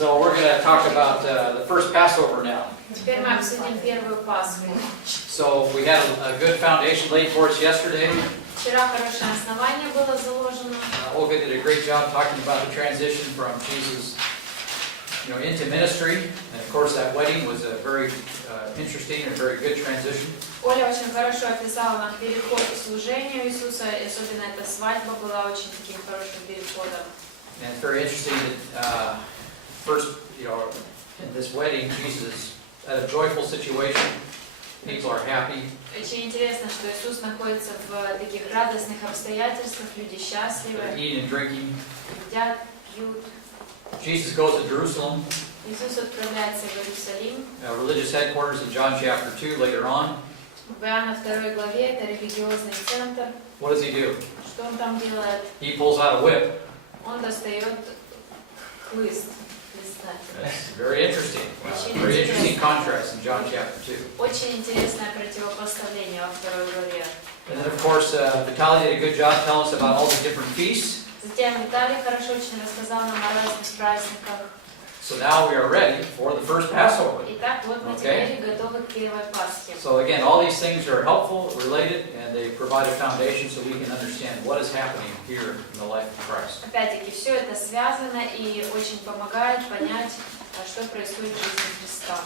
So we're going to talk about the first Passover now. Теперь мы обсудим первую Пасху. So we had a good foundation laid for us yesterday. Вчера хорошее основание было заложено. Olga did a great job talking about the transition from Jesus, into ministry. And of course, that wedding was a very interesting and very good transition. Оля очень хорошо описала нам переход к служению Иисуса, и особенно эта свадьба была очень таким хорошим переходом. And it's very interesting that first, in this wedding, Jesus is at a joyful situation. People are happy. Очень интересно, что Иисус находится в таких радостных обстоятельствах, люди счастливы, They're eating and drinking. едят, пьют. Jesus goes to Jerusalem, Иисус отправляется в Иерусалим. Religious headquarters in John chapter 2 later on. В Иоанна 2 главе это религиозный центр. What does he do? Что он там делает? He pulls out a whip. Он достает хлыст. That's very interesting. Very interesting contrast in John chapter 2. Очень интересное противопоставление во 2 главе. And then, of course, Vitaly did a good job telling us about all the different feasts. Затем Виталий хорошо очень рассказал нам о разных праздниках. So now we are ready for the first Passover. Итак, вот мы теперь готовы к первой Пасхе. So again, all these things are helpful, related, and they provide a foundation so we can understand what is happening here in the life of Christ. Опять-таки, все это связано и очень помогает понять, что происходит в жизни Христа.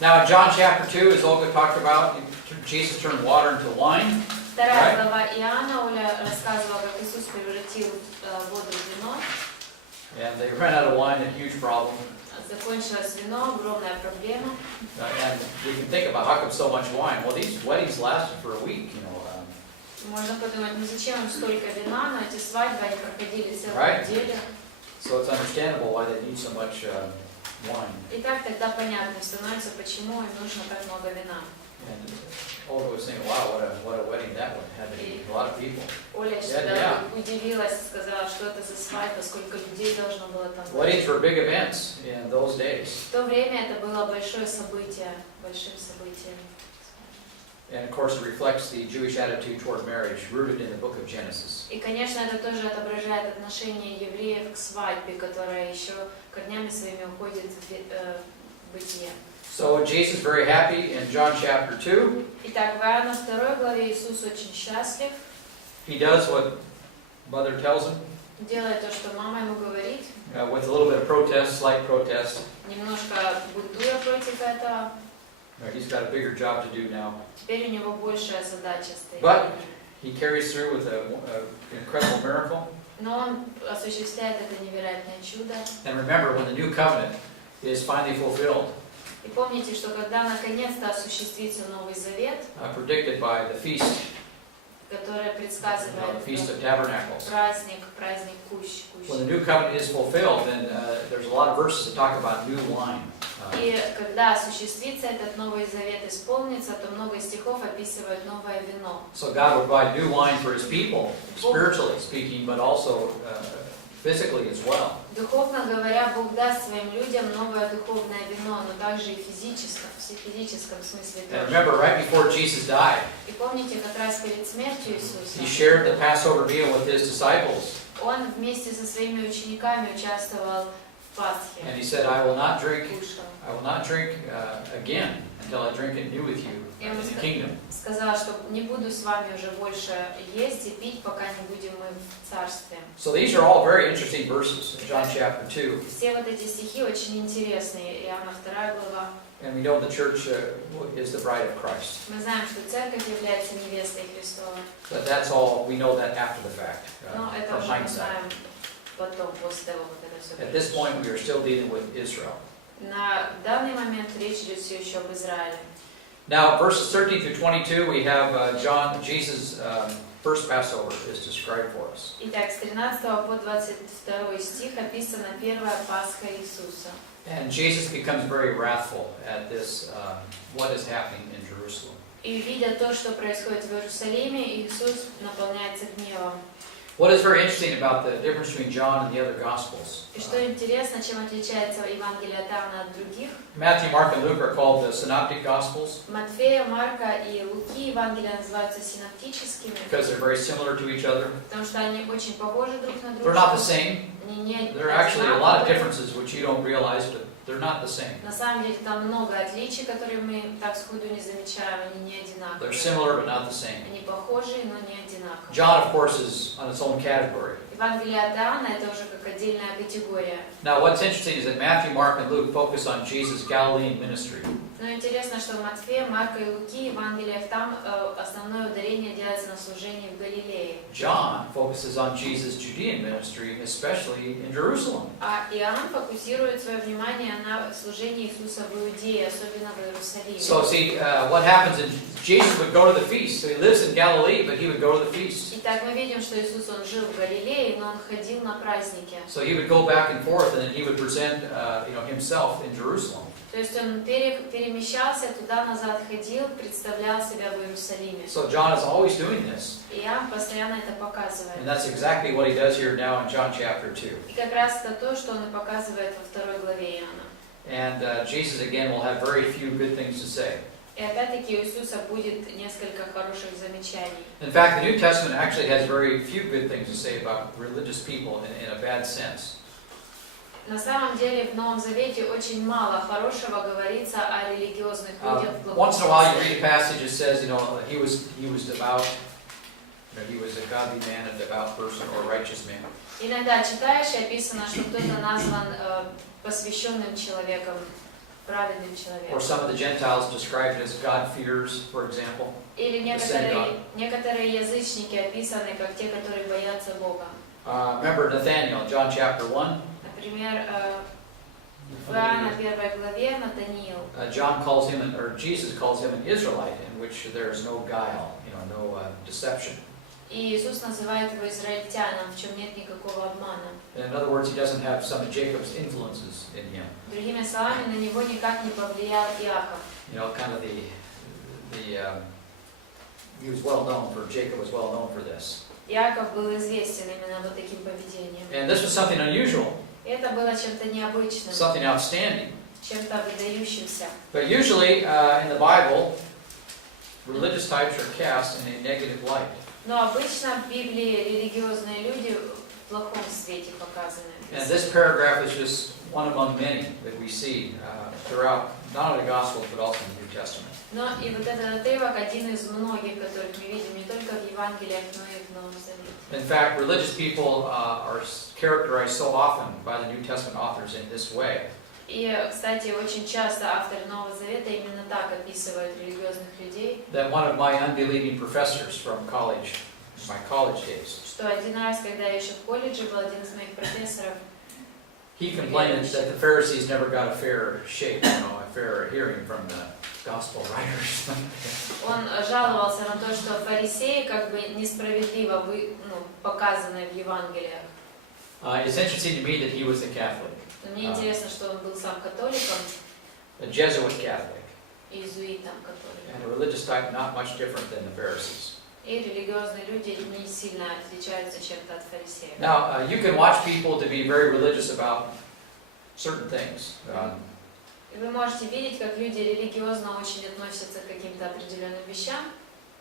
Now in John chapter 2, as Olga talked about, Jesus turned water into wine. Вторая глава Иоанна, Оля рассказывала, как Иисус превратил воду в вино. And they ran out of wine, a huge problem. Закончилось вино, огромная проблема. And we can think about how come so much wine. Well, these weddings lasted for a week, Можно подумать, зачем им столько вина, но эти свадьбы, они проходили целую неделю. So it's understandable why they need so much wine. Итак, тогда понятно становится, почему им нужно так много вина. And Olga was saying, wow, what a wedding that would have to be. A lot of people. Оля что-то удивилась, сказала, что это за свадьба, сколько людей должно было там быть. Weddings were big events in those days. В то время это было большое событие, большим событием. And of course, it reflects the Jewish attitude toward marriage, rooted in the book of Genesis. И, конечно, это тоже отображает отношение евреев к свадьбе, которая еще корнями своими уходит в бытие. So Jesus is very happy in John chapter 2. Итак, в Иоанна 2 главе Иисус очень счастлив. He does what mother tells him, Делает то, что мама ему говорит. with a little bit of protest, slight protest. Немножко бунтуя против этого. He's got a bigger job to do now. Теперь у него большая задача стоит. But he carries through with an incredible miracle. Но он осуществляет это невероятное чудо. And remember, when the new covenant is finally fulfilled, И помните, что когда наконец-то осуществится Новый Завет, predicted by the feast, который предсказывает Feast of Tabernacles. праздник Кущ. When the new covenant is fulfilled, then there's a lot of verses that talk about new wine. И когда осуществится этот Новый Завет, исполнится, то много стихов описывают новое вино. So God will provide new wine for His people, spiritually speaking, but also physically as well. Духовно говоря, Бог даст своим людям новое духовное вино, но также и в физическом смысле And тоже. remember, right before Jesus died, И помните, как раз перед смертью Иисуса, He shared the Passover meal with His disciples. Он вместе со своими учениками участвовал в Пасхе. And He said, I will not drink Кушал. again until I drink it new with you in the kingdom. Сказал, что не буду с вами уже больше есть и пить, пока не будем мы в царстве. So these are all very interesting verses in John chapter 2. Все вот эти стихи очень интересные. Иоанна 2 глава. And we know the church is the bride of Christ. Мы знаем, что церковь является невестой Христовой. But that's all, we know that after the fact, Но это from уже мы hindsight. знаем потом, после того, как это все At this произошло. point, we are still dealing with Israel. На данный момент речь идет все еще об Израиле. Now, verses 13 through 22, we have Jesus' first Passover is described for us. Итак, с 13 по 22 стих описана первая Пасха Иисуса. And Jesus becomes very wrathful at this, what is happening in Jerusalem. И видя то, что происходит в Иерусалиме, Иисус наполняется гневом. What is very interesting about the difference between John and the other Gospels? И что интересно, чем отличается Евангелие от Иоанна от других? Matthew, Mark, and Luke are called the Synoptic Gospels Матфея, Марка и Луки Евангелия называются синоптическими, because they're very similar to each other. потому что они очень похожи друг на They're not друга. the same, There are actually a lot of differences which you don't realize, but they're not the same. На самом деле там много отличий, которые мы так сходу не замечаем, они не They're одинаковые. similar, but not the same. Они похожи, но не одинаковые. John, of course, is on its own category. Евангелие от Иоанна это уже как отдельная категория. Now, what's interesting is that Matthew, Mark, and Luke focus on Jesus' Galilean ministry. Но интересно, что в Матфея, Марка и Луки, Евангелиях, там основное ударение делается на служении в Галилее. John focuses on Jesus' Judean ministry, especially in Jerusalem. А Иоанн фокусирует свое внимание на служении Иисуса в Иудее, особенно в Иерусалиме. So, see, what happens is Jesus would go to the feast. So he lives in Galilee, but he would go to the feast. Итак, мы видим, что Иисус, Он жил в Галилее, но Он ходил на праздники. So he would go back and forth, and then he would present, himself in Jerusalem. То есть Он перемещался, туда-назад ходил, представлял себя в Иерусалиме. So John is always doing this. И Иоанн постоянно это показывает. And that's exactly what he does here now in John chapter 2. И как раз это то, что Он и показывает во 2 главе Иоанна. And Jesus, again, will have very few good things to say. И опять-таки у Иисуса будет несколько хороших замечаний. In fact, the New Testament actually has very few good things to say about religious people in a bad sense. На самом деле в Новом Завете очень мало хорошего говорится о религиозных людях в плохом Once in a while you смысле. read a passage that says, he was devout, he was a godly man, a devout person, or a righteous man. Иногда читаешь, и описано, что кто-то назван посвященным человеком, праведным Or человеком. some of the Gentiles described as God-fearers, for example. Или некоторые язычники описаны как те, которые боятся Бога. Remember Nathaniel, John chapter 1. Например, в Иоанна 1 главе Натаниил. Jesus calls him an Israelite, in which there is no guile, no deception. И Иисус называет его израильтянином, в чем нет никакого обмана. In other words, he doesn't have some of Jacob's influences in him. Другими словами, на него никак не повлиял Иаков. Jacob was well known for this. Иаков был известен именно вот таким поведением. And this was something unusual, И это было чем-то необычным, something outstanding. чем-то выдающимся. But usually in the Bible, religious types are cast in a negative light. Но обычно в Библии религиозные люди в плохом свете показаны. And this paragraph is just one among many that we see throughout not only the Gospels but also in the New Testament. Но и вот этот отрывок один из многих, которых мы видим не только в Евангелиях, но и в Новом Завете. In fact, religious people are characterized so often by the New Testament authors in this way. И, кстати, очень часто авторы Нового Завета именно так описывают религиозных людей. That one of my unbelieving professors from college, my college days, Что один раз, когда я еще в колледже был, один из моих профессоров, he complained that the Pharisees never got a fair shake, a fair hearing from the gospel writers. он жаловался на то, что фарисеи как бы несправедливо показаны в Евангелиях. It's interesting to me that he was a Catholic, Но мне интересно, что он был сам католиком, a Jesuit Catholic, иезуитом католиком. and a religious type not much different than the Pharisees. И религиозные люди не сильно отличаются чем-то от фарисеев. Now, you can watch people to be very religious about certain things. И вы можете видеть, как люди религиозно очень относятся к каким-то определенным вещам,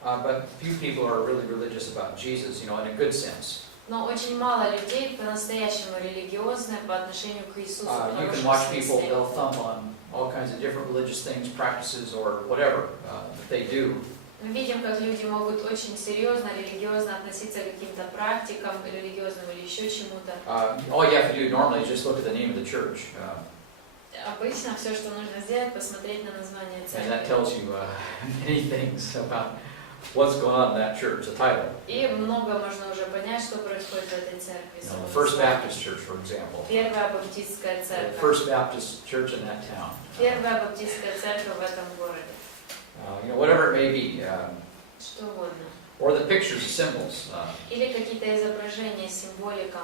But few people are really religious about Jesus, in a good sense. но очень мало людей по-настоящему религиозны по отношению к Иисусу. В You can хорошем watch people, смысле. they'll thump on all kinds of different religious things, practices, or whatever that they do. Мы видим, как люди могут очень серьезно, религиозно относиться к каким-то практикам, религиозным или еще чему-то. All you have to do normally is just look at the name of the church. Обычно все, что нужно сделать, посмотреть на название And that церкви. tells you many things about what's going on in that church, the title. И много можно уже понять, что происходит в этой церкви. The First Baptist Church, for example. Первая баптистская The церковь. First Baptist Church in that town. Первая баптистская церковь в этом городе. Whatever it may be. Что угодно. Or the pictures, the symbols. Или какие-то изображения, символика.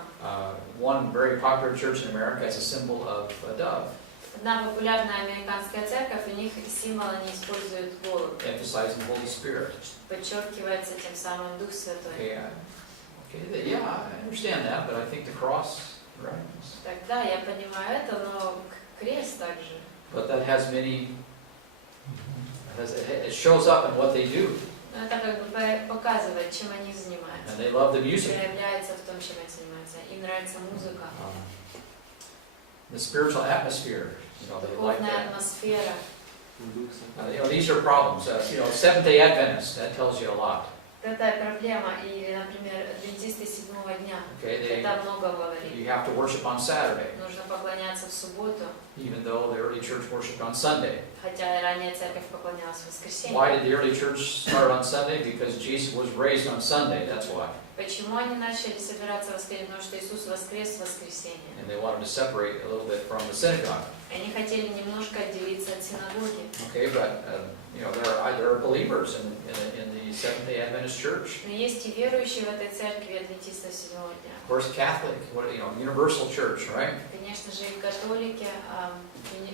One very popular church in America has a symbol of a dove, Одна популярная американская церковь, у них символ они используют голубь. emphasizing the Holy Spirit. Подчеркивается тем самым Дух Святой. Yeah, I understand that, but I think the cross, right? Тогда я понимаю это, но крест также. But that has many. It shows up in what they do, Но это как бы показывает, чем они занимаются. and they love the music. Проявляется в том, чем они занимаются. Им нравится музыка, the spiritual atmosphere. They like духовная that. атмосфера. These are problems. Seventh-day Adventists, that tells you a lot. Это проблема. Или, например, адвентисты седьмого дня. Okay, Это много говорит. you have to worship on Saturday, Нужно поклоняться в субботу, even though the early church worshipped on Sunday. хотя ранняя церковь поклонялась в воскресенье. Why did the early church start on Sunday? Because Jesus was raised on Sunday, that's why. Почему они начали собираться в воскресенье? Потому что Иисус воскрес в воскресенье. And they wanted to separate a little bit from the synagogue. Они хотели немножко отделиться от синагоги. Okay, but there are believers in the Seventh-day Adventist church. Но есть и верующие в этой церкви адвентистов седьмого дня. Of course, Catholic, universal church, right? Конечно же, и католики,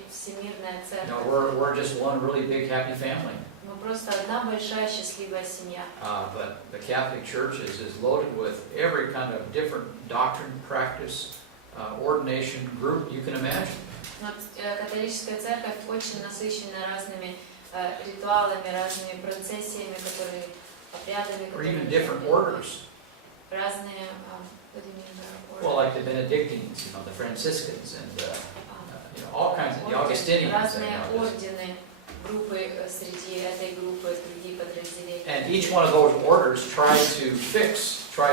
всемирная церковь. We're just one really big happy family. Мы просто одна большая счастливая семья. But the Catholic Church is loaded with every kind of different doctrine, practice, ordination group you can imagine. Но католическая церковь очень насыщена разными ритуалами, разными процессиями, которые обрядами, Or even которые different orders. разные. Well, like the Benedictines, the Franciscans, and all kinds of the Augustinians. Разные ордены, группы среди этой группы, другие подразделения. And each one of those orders tried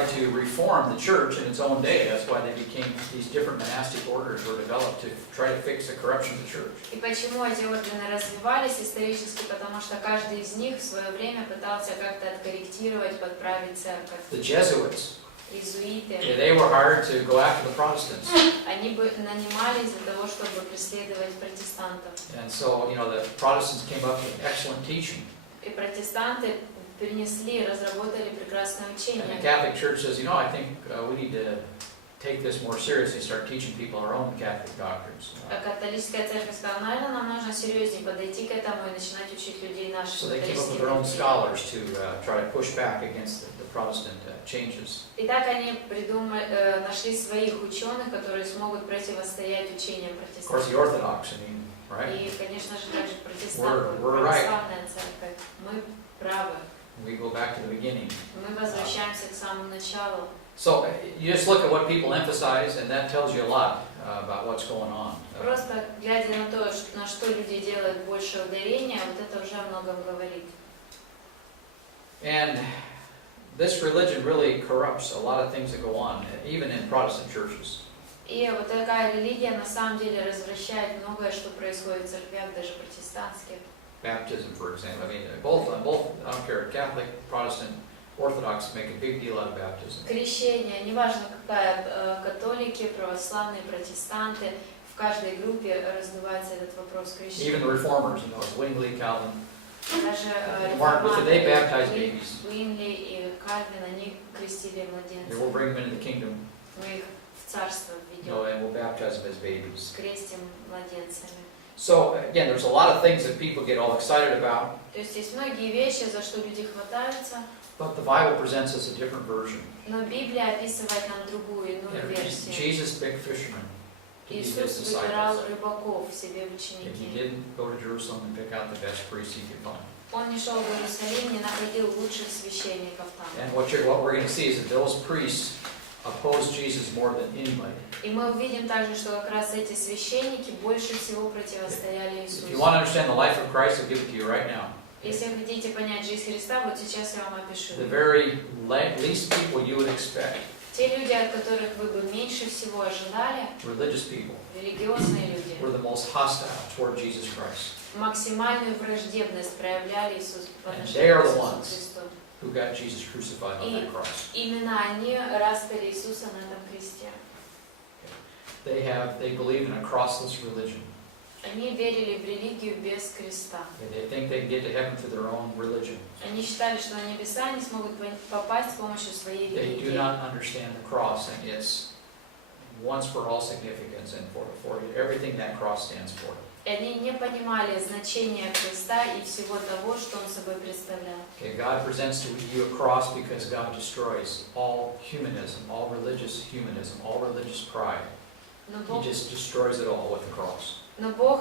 to reform the church in its own day. That's why they became, these different monastic orders were developed to try to fix the corruption of the church. И почему эти ордены развивались исторически? Потому что каждый из них в свое время пытался как-то откорректировать, подправить церковь. The Jesuits, Иезуиты, they were hired to go after the Protestants. они бы нанимались для того, чтобы преследовать протестантов. And so, the Protestants came up with excellent teaching. И протестанты принесли, разработали прекрасное And the учение. Catholic Church says, I think we need to take this more seriously, start teaching people our own Catholic doctrines. А католическая церковь сказала, наверное, нам нужно серьезнее подойти к этому и начинать учить людей наши So they came up with католические their own доктрины. scholars to try to push back against the Protestant changes. И так они нашли своих ученых, которые смогут противостоять учениям Of course, the протестантов. Orthodox, right? И, конечно же, также протестанты, We're right. православная церковь. Мы правы. We go back to the beginning. Мы возвращаемся к самому началу. So you just look at what people emphasize, and that tells you a lot about what's going on. Просто глядя на то, на что люди делают больше ударения, вот это уже о многом говорит. And this religion really corrupts a lot of things that go on, even in Protestant churches. И вот такая религия на самом деле развращает многое, что происходит в церквях, даже протестантских. Baptism, for example. Both, I don't care, Catholic, Protestant, Orthodox make a big deal out of baptism. Крещение, неважно какая, католики, православные, протестанты, в каждой группе раздувается этот вопрос крещения. Even the reformers, Zwingli, Calvin. Даже Mark Luther, they реформаторы, baptized babies. Zwingli и Кальвин, они крестили They младенцев. will bring them into the kingdom, Мы их в царство введем, and we'll baptize them as babies. крестим младенцами. So again, there's a lot of things that people get all excited about, То есть есть многие вещи, за что люди хватаются, but the Bible presents us a different version. но Библия описывает нам другую, иную версию. Jesus picked fishermen to be his Иисус выбирал disciples. рыбаков себе в And he ученики. didn't go to Jerusalem and pick out the best priests he could find. Он не шел в Иерусалим, не находил лучших священников там. And what we're going to see is that those priests opposed Jesus more than anybody. И мы увидим также, что как раз эти священники больше всего противостояли If you Иисусу. want to understand the life of Christ, I'll give it to you right now. Если вы хотите понять жизнь Христа, вот сейчас я вам опишу. The very least people you would expect, Те люди, от которых вы бы меньше всего ожидали, religious people, религиозные люди, were the most hostile toward Jesus Christ, максимальную враждебность проявляли Иисусу по And they отношению are к the Иисусу ones. Христу. who got Jesus crucified on that cross. Именно они распяли Иисуса на этом кресте. They believe in a crossless religion. Они верили в религию без креста. They think they can get to heaven through their own religion. Они считали, что на небеса они смогут попасть с помощью своей They do религии. not understand the cross and its once for all significance and for everything that cross stands for. И они не понимали значения креста и всего того, что он собой представлял. Okay, God presents to you a cross because God destroys all humanism, all religious pride. He just destroys it all with the cross. Но Бог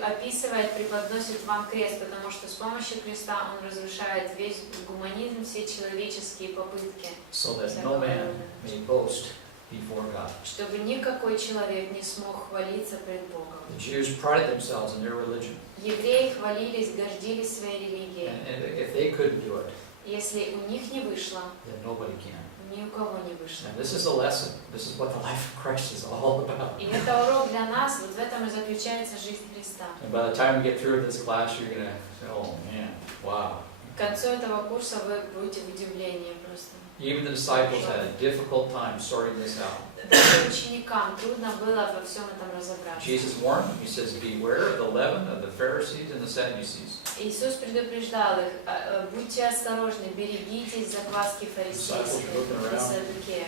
описывает, преподносит вам крест, потому что с помощью креста Он разрушает весь гуманизм, все человеческие попытки. So that no man may boast before God. чтобы никакой человек не смог хвалиться пред Богом. The Jews prided themselves in their religion. Евреи хвалились, гордились своей религией. And if they couldn't do it, Если у них не вышло, then nobody can. ни у кого не вышло. And this is the lesson. This is what the life of Christ is all about. И это урок для нас, вот в этом и заключается жизнь Христа. And by the time we get through this class, you're going to say, oh man, wow. К концу этого курса вы будете в удивлении просто. Even the disciples had a difficult time sorting this out. Даже ученикам трудно было во всем этом разобраться. Jesus warned them. He says, beware of the leaven of the Pharisees and the Sadducees. Иисус предупреждал их, будьте осторожны, берегитесь закваски фарисейской и саддукеев.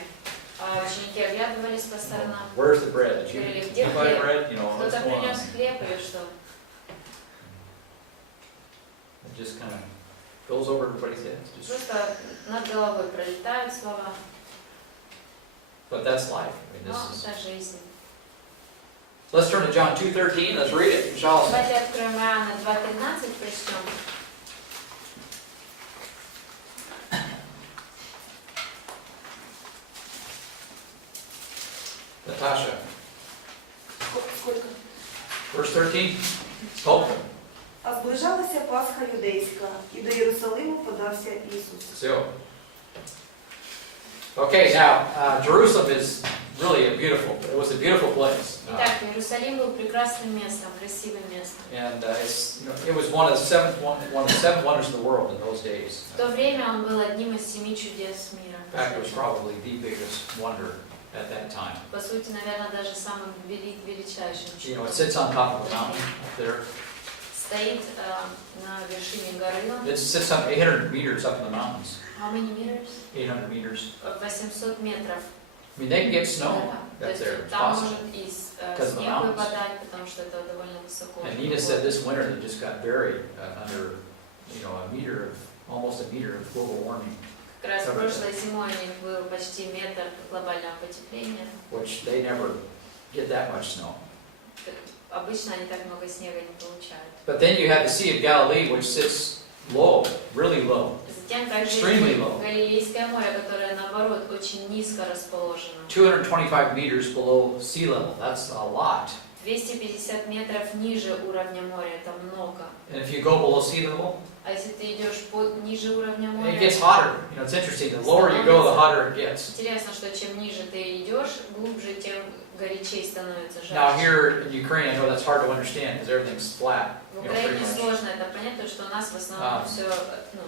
Ученики оглядывались по сторонам. Where's the bread? Did Говорили, you где buy хлеб? bread? You know, what's Кто-то going on? принес хлеб или что? It just kind of goes over everybody's heads. Просто над головой пролетают слова. But that's life. I mean, Но this is... это жизнь. Let's turn to John 2:13. Let's read it. Пожалуйста. Давайте откроем Иоанна 2:13, прочтем. Natasha, Сколько? verse 13. Hope. А зближалася Пасха юдейська, і до Єрусалиму подався Ісус. So, okay, now Jerusalem is really a beautiful. It was a beautiful place, Итак, Иерусалим был прекрасным местом, красивым местом. and it was one of the seven wonders of the world in those days. В то время он был одним из 7 чудес мира. In fact, it was probably the biggest wonder at that time. По сути, наверное, даже самым величайшим You know, чудом. it sits on top of a mountain up there. Стоит на вершине горы. It sits on 800 meters up in the mountains. How many meters? 800 meters. 800 метров. I mean, they can get snow То up есть there. It's там possible. может и Because of the снег mountains. выпадать, потому что это довольно высоко. And Nina said this winter they just got buried under, almost a meter of global warming, Как раз прошлой зимой у них был почти метр глобального потепления. which they never get that much snow. Обычно они так много снега не получают. But then you have the Sea of Galilee, which sits low, really low, Затем также Extremely low. Галилейское море, которое наоборот очень низко расположено. 225 meters below sea level. That's a lot. 250 метров ниже уровня моря, это много. And if you go below sea level, А если ты идешь ниже уровня it моря, gets hotter. You know, it's interesting. The lower you go, the hotter it gets. интересно, что чем ниже ты идешь, глубже, тем горячей становится Now жарче. here in Ukraine, I know that's hard to understand because everything's flat. В You know, pretty Украине much. сложно это понять, потому что у нас в основном все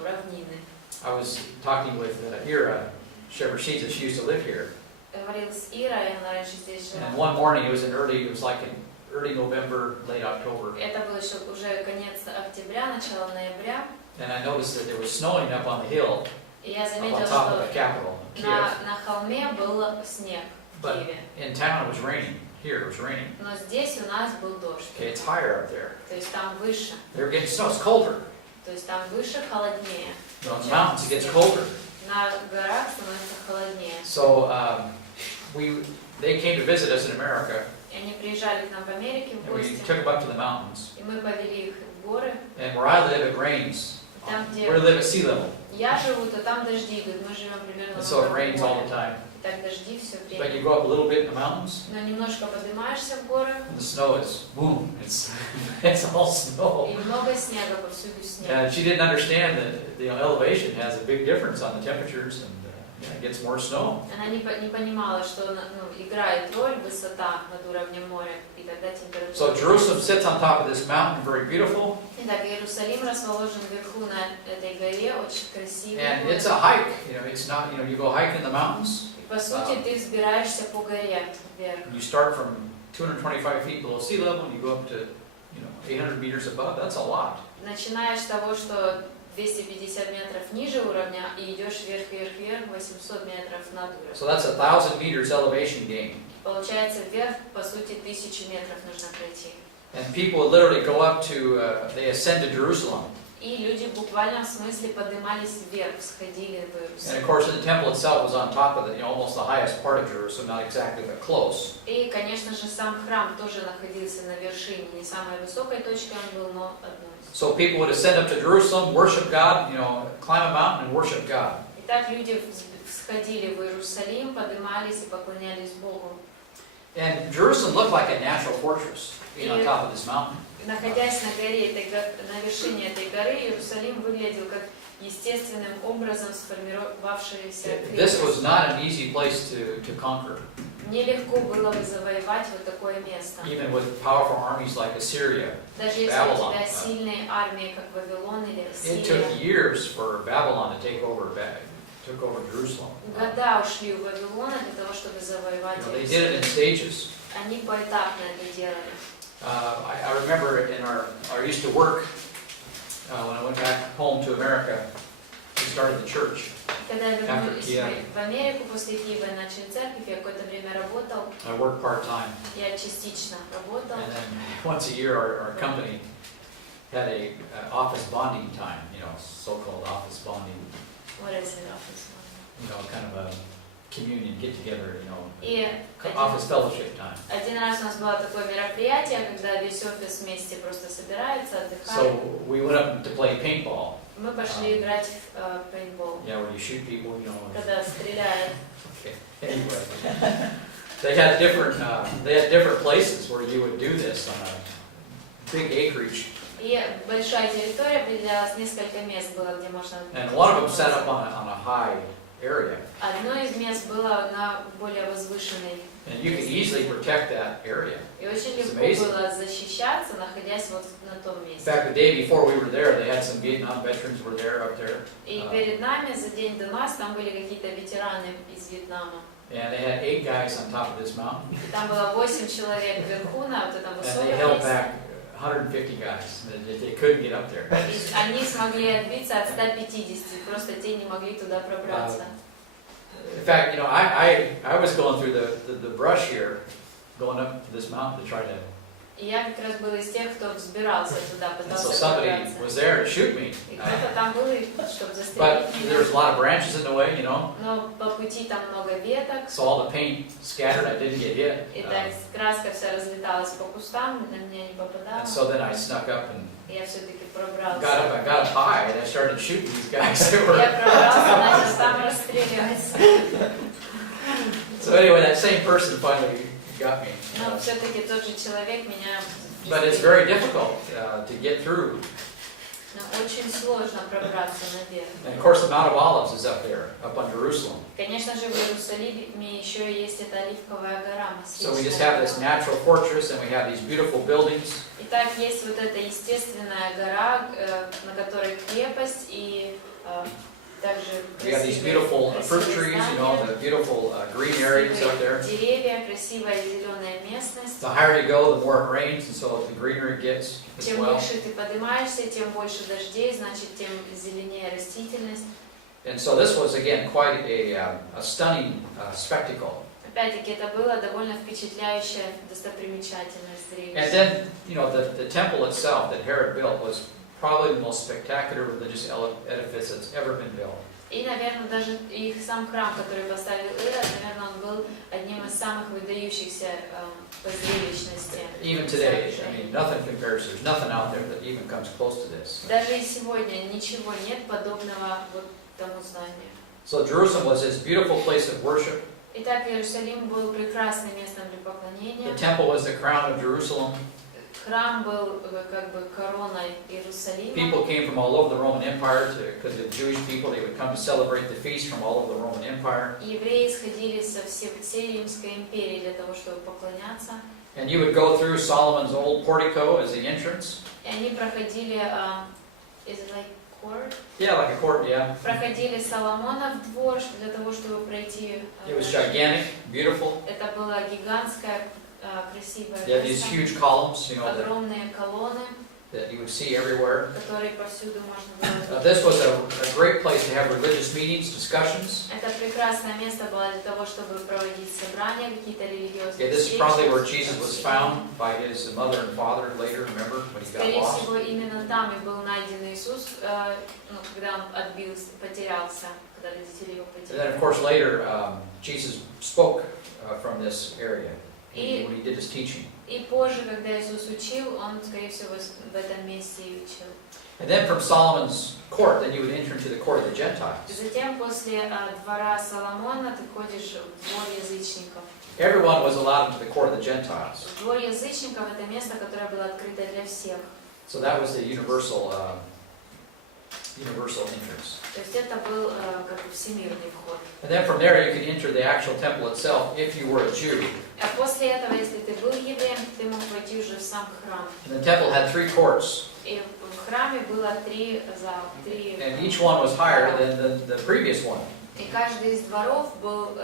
равнины. I was talking with Ira Shevershiza. She used to live here. Говорил с Ирой, она раньше здесь жила. And one morning, it was like in early November, late October. Это был еще уже конец октября, начало ноября. And I noticed that there was snowing up on the hill, И я up заметила, on top of the что capital, Kiev. на холме был снег в But Киеве. in town, it was raining. Here, it was raining. Но здесь у нас был дождь. Okay, it's higher up there. То есть там выше. They were getting snow. It's colder. То есть там выше, холоднее. You know, in the mountains, it gets colder. На горах становится холоднее. So they came to visit us in America, И они приезжали к нам в Америке в and we гости. took them up to the mountains. И мы повели их в горы. And where I live, it rains. Там, где We live at sea level, я живу, то там дожди идут. Мы живем примерно and на so it уровне rains all моря. the time. И так дожди все But время. you go up a little bit in the mountains, Но немножко поднимаешься в горы, and the snow is boom. It's all snow. и много снега, повсюду снег. And she didn't understand that the elevation has a big difference on the temperatures, and it gets more snow. Она не понимала, что играет роль высота над уровнем моря, и тогда температура. So Jerusalem sits on top of this mountain, very beautiful, Итак, Иерусалим расположен вверху на этой горе, очень красивый. and it's a hike. It's not. You go hiking in the mountains. И по сути ты взбираешься по горе вверх. You start from 225 feet below sea level, and you go up to 800 meters above. That's a lot. Начинаешь с того, что 250 метров ниже уровня, и идешь вверх, 800 метров над уровнем. So that's 1,000 meters elevation gain. Получается, вверх, по сути, 1000 метров нужно пройти. And people would literally go up to, they ascend to Jerusalem. И люди в буквальном смысле поднимались вверх, сходили в And of Иерусалим. course, the temple itself was on top of almost the highest part of Jerusalem, not exactly, but close. И, конечно же, сам храм тоже находился на вершине, не самой высокой точкой он был, но одной из. So people would ascend up to Jerusalem, worship God, climb a mountain and worship God. Итак, люди сходили в Иерусалим, поднимались и поклонялись Богу. And Jerusalem looked like a natural fortress, being on top of this mountain. Находясь на горе, на вершине этой горы, Иерусалим выглядел как естественным образом сформировавшаяся This was крепость. not an easy place to conquer, Нелегко было бы завоевать вот такое место. even with powerful armies like Assyria. Даже если у Babylon, тебя сильные армии, как Вавилон или It took Ассирия. years for Babylon to take over Jerusalem. Года ушли у Вавилона для того, чтобы завоевать They did it in Иерусалим. stages. Они поэтапно это делали. I remember in I used to work when I went back home to America. We started the church. Когда я вернулась Киеве. в Америку после Киева и начали церковь, я какое-то время работал, I worked part-time. я частично работал. And then once a year, our company had a office bonding time, so-called office bonding, What is it, office? kind of a communion, get-together, И office fellowship time. один раз у нас было такое мероприятие, когда весь офис вместе просто собирается, отдыхает. So we went up to play paintball. Мы пошли играть в пейнтбол, Yeah, where you shoot people, когда стреляют. Okay. Anyway, they had different places where you would do this on a big acreage. И большая территория определялась, несколько мест было, где можно... And one of them set up on a high area. Одно из мест было на более возвышенной. And you could easily protect that area. И очень It's легко amazing. было защищаться, находясь вот на том In месте. fact, the day before we were there, they had some Vietnam veterans were there up there. И перед нами за день до нас там были какие-то ветераны из Вьетнама. And they had 8 guys on top of this mountain. И там было 8 человек вверху на вот этом And they высоком held месте. back 150 guys. They couldn't get up there. И они смогли отбиться от 150, просто те не могли туда пробраться. In fact, I was going through the brush here, going up to this mountain to try to. И я как раз был из тех, кто взбирался туда, And so пытался somebody пробраться. was there to shoot me. И кто-то там был, чтобы But застрелить there was a меня. lot of branches in the way, Но по пути там много веток, so all the paint scattered. I didn't get hit. и так краска вся разлеталась по кустам, на меня не попадала. And so then I snuck up and И я все-таки пробрался. I got up high, and I started shooting these guys. That were. Я пробрался, начал там расстреливать. So anyway, that same person finally got me. Но все-таки тот же человек меня But it's very difficult to get through. Но очень сложно пробраться наверх. And of course, the Mount of Olives is up there, up on Jerusalem. Конечно же, в Иерусалиме еще есть эта Оливковая гора. So we just have this natural fortress, and we have these beautiful buildings. Итак, есть вот эта естественная гора, на которой крепость, и также We have these beautiful fruit trees, the beautiful green areas up there. деревья, красивая зеленая местность. The higher you go, the more it rains, and so the greener it gets as Чем well. выше ты поднимаешься, тем больше дождей, значит, тем зеленее растительность. And so this was again quite a stunning spectacle. Опять-таки, это было довольно впечатляющая достопримечательность зрелище. And then, the temple itself that Herod built was probably the most spectacular religious edifice that's ever been built. И, наверное, даже их сам храм, который поставил Ирод, наверное, он был одним из самых выдающихся по зрелищности. Even today, nothing compares. There's nothing out there that even comes close to this. Даже и сегодня ничего нет подобного вот тому зданию. So Jerusalem was this beautiful place of worship. Итак, Иерусалим был прекрасным местом для поклонения. The temple was the crown of Jerusalem. Храм был как бы короной Иерусалима. People came from all over the Roman Empire because the Jewish people, they would come to celebrate the feast from all over the Roman Empire. Евреи сходили со всей Римской империи для того, чтобы поклоняться. And you would go through Solomon's old portico as the entrance. И они проходили, is it like court? Yeah, like a court, yeah. Проходили Соломонов двор для того, чтобы пройти. It was gigantic, beautiful. Это была гигантская, красивая They had these место. huge columns, Огромные колонны, that you would see everywhere. которые повсюду можно было. This was a great place to have religious meetings, discussions. Это прекрасное место было для того, чтобы проводить собрания, какие-то религиозные Yeah, this is встречи. probably where Jesus was found by his mother and father later, remember, when he got Скорее lost. всего, именно там и был найден Иисус, когда он потерялся, когда родители его And then, of потеряли. course, later, Jesus spoke from this area. when he did his teaching. И позже, когда Иисус учил, он, скорее всего, в этом месте и учил. And then from Solomon's court, then you would enter into the court of the Gentiles. Затем, после двора Соломона, ты ходишь в двор язычников. Everyone was allowed into the court of the Gentiles. Двор язычников – это место, которое было открыто для всех. So that was the universal entrance. То есть это был как бы всемирный вход. And then from there you could enter the actual temple itself if you were a Jew. А после этого, если ты был евреем, ты мог войти уже в сам храм. And the temple had 3 courts. И в храме было 3 зала, 3. And each one was higher than the previous one. И каждый из дворов был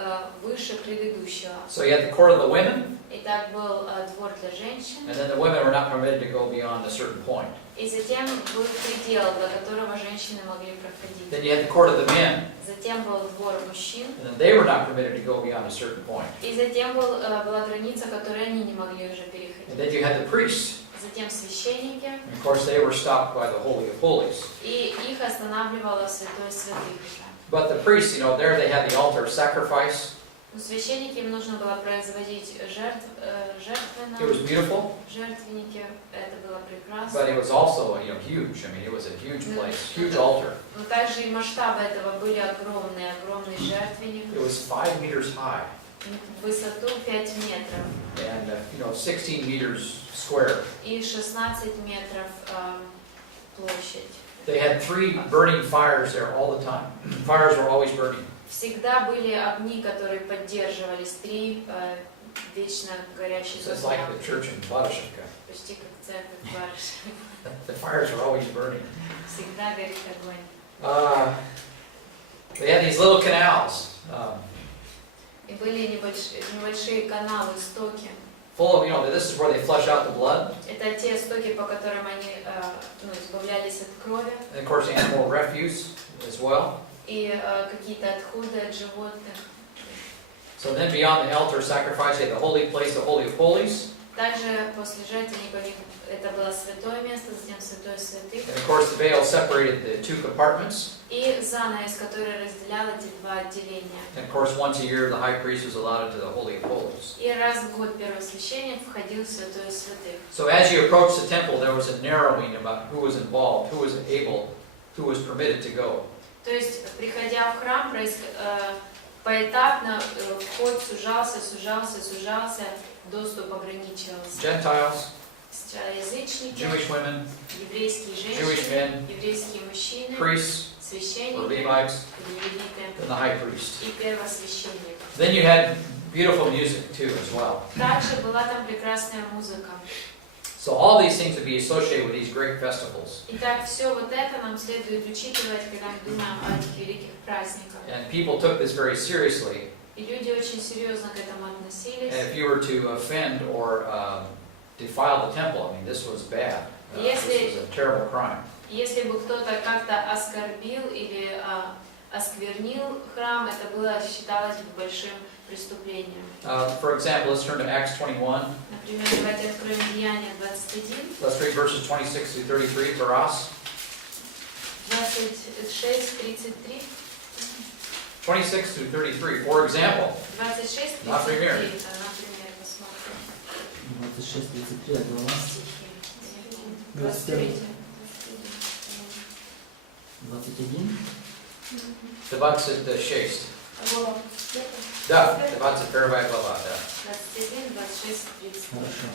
выше предыдущего. So you had the court of the women, Итак, был двор для женщин. and then the women were not permitted to go beyond a certain point. И затем был предел, до которого женщины могли проходить. Then you had the court of the men, Затем был двор мужчин. and then they were not permitted to go beyond a certain point. И затем была граница, которую они не могли уже переходить. And then you had the priests. Затем священники. And of course they were stopped by the Holy of Holies. И их останавливало святое святых. But the priests, there they had the altar of sacrifice. Но священники им нужно было производить жертвенно. It was beautiful, Жертвенники, это было прекрасно. but it was also, huge. It was a huge place, huge altar. Но также и масштабы этого были огромные, огромный жертвенник. It was 5 meters high В высоту 5 метров. and 16 meters square. И 16 метров площадь. They had 3 burning fires there all the time. Fires were always burning. Всегда были огни, которые поддерживались, 3 вечно горящих Just like огня. the church in Badashivka. Почти как церковь Барыш. The fires were always burning. Всегда горит огонь. They had these little canals, И были небольшие каналы, стоки. full of, this is where they flush out the blood. Это те стоки, по которым они избавлялись от крови. And of course animal refuse as well. И какие-то отходы от животных. So then beyond the altar sacrifice, they had the holy place, the Holy of Holies. Также после жертвенника у них это было святое место, затем святое святых. And of course the veil separated the 2 compartments. И занавес, который разделял эти 2 отделения. And of course once a year the high priest was allowed into the Holy of Holies. И раз в год первосвященник входил в святое святых. So as you approached the temple, there was a narrowing about who was involved, who was able, who was permitted to go. То есть, приходя в храм, поэтапно вход сужался, доступ ограничивался. Gentiles, Сначала язычники, Jewish women, еврейские Jewish женщины, men, еврейские мужчины, priests, or священники, Levites, левиты and the high priest. и первосвященник. Then you had beautiful music too as well. Также была там прекрасная музыка. So all these things would be associated with these great festivals. Итак, все вот это нам следует учитывать, когда мы думаем о этих великих праздниках. And people took this very seriously. И люди очень серьезно к этому относились. And if you were to offend or defile the temple, this was bad. This was a terrible crime. Если бы кто-то как-то оскорбил или осквернил храм, это было считалось большим преступлением. For example, let's turn to Acts 21. Например, давайте откроем Деяния 21. Let's read verses 26 through 33 for us. 26-33. 26 through 33. For example, 26-33. Например. Например, посмотрим. 26-33, это у нас Стихи. 23. 21. 21. 26. Да, 21 глава, да. 21, 26, 30. Хорошо.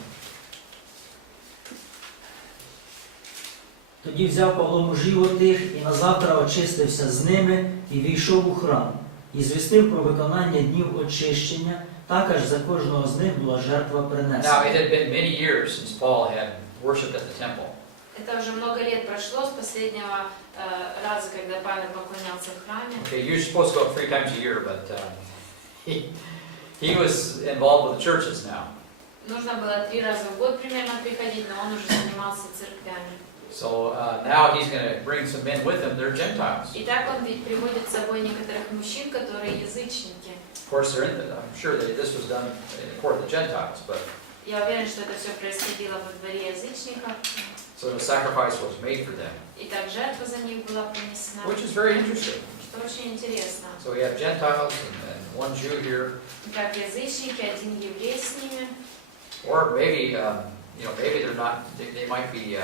Тоді взяв Павло мужів отих і назавтра очистився з ними і війшов у храм, і звістив про виконання днів очищення, так аж за кожного з них була жертва Now, принесена. it had been many years since Paul had worshipped at the temple. Это уже много лет прошло с последнего раза, когда Павел поклонялся в храме. Okay, you're supposed to go 3 times a year, but he was involved with the churches now. Нужно было 3 раза в год примерно приходить, но он уже занимался церквями. So now he's going to bring some men with him. They're Gentiles. И так он ведь приводит с собой некоторых мужчин, которые язычники. Of course, I'm sure that this was done in the court of the Gentiles, but Я уверен, что это все происходило во дворе язычников. so the sacrifice was made for them, И так жертва за них была принесена. which is very interesting. Что очень интересно. So we have Gentiles and one Jew here. Как язычники, один еврей с ними. Or maybe, maybe they're not, they might be,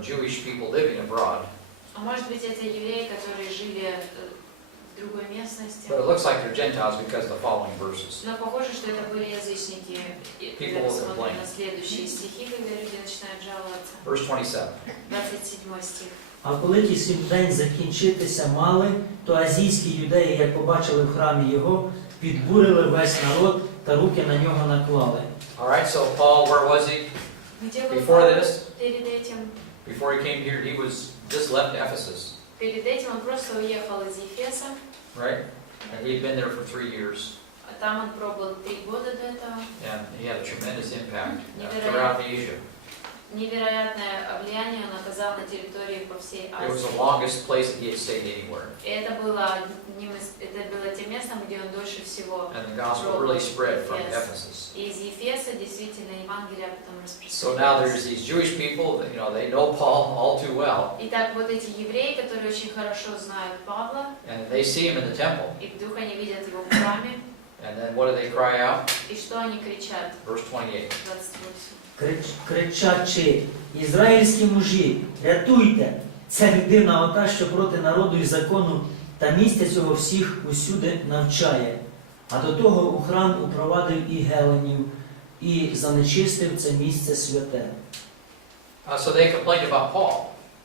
Jewish people living abroad. А может быть, это евреи, которые жили в другой местности. But it looks like they're Gentiles because of the following verses. Но похоже, что это были язычники. Когда мы смотрим на следующие стихи, когда люди начинают жаловаться. Verse 27. 27 стих. А коли ті 7 день закінчитися мали, то азійські юдеї, як побачили в храмі його, підбурили весь народ та руки на нього наклали. All right, so Paul, where was he? Где был Before Павел this? перед этим? Before he came here, he was just left Ephesus, Перед этим он просто уехал из Ефеса. right? And he'd been there for 3 years, А там он пробыл 3 года до этого. and he had a tremendous impact Невероятно. throughout Asia. Невероятное влияние он оказал на территории по всей It was Азии. the longest place that he had stayed anywhere, И это было тем местом, где он дольше всего. and the gospel really spread from Ephesus. И из Ефеса действительно Евангелие потом So now there's распространилось. these Jewish people that, they know Paul all too well, Итак, вот эти евреи, которые очень хорошо знают Павла, and they see him in the temple, и вдруг они видят его в храме, and then what do they cry out? и что они кричат? Verse 28. 28. Кричачи: «Ізраїльські мужі, рятуйте! Ця людина ота, що проти народу і закону, та місця цього всіх усюди навчає. А до того у храм упровадив і геленів, і занечистив це місце святе». So they complained about Paul,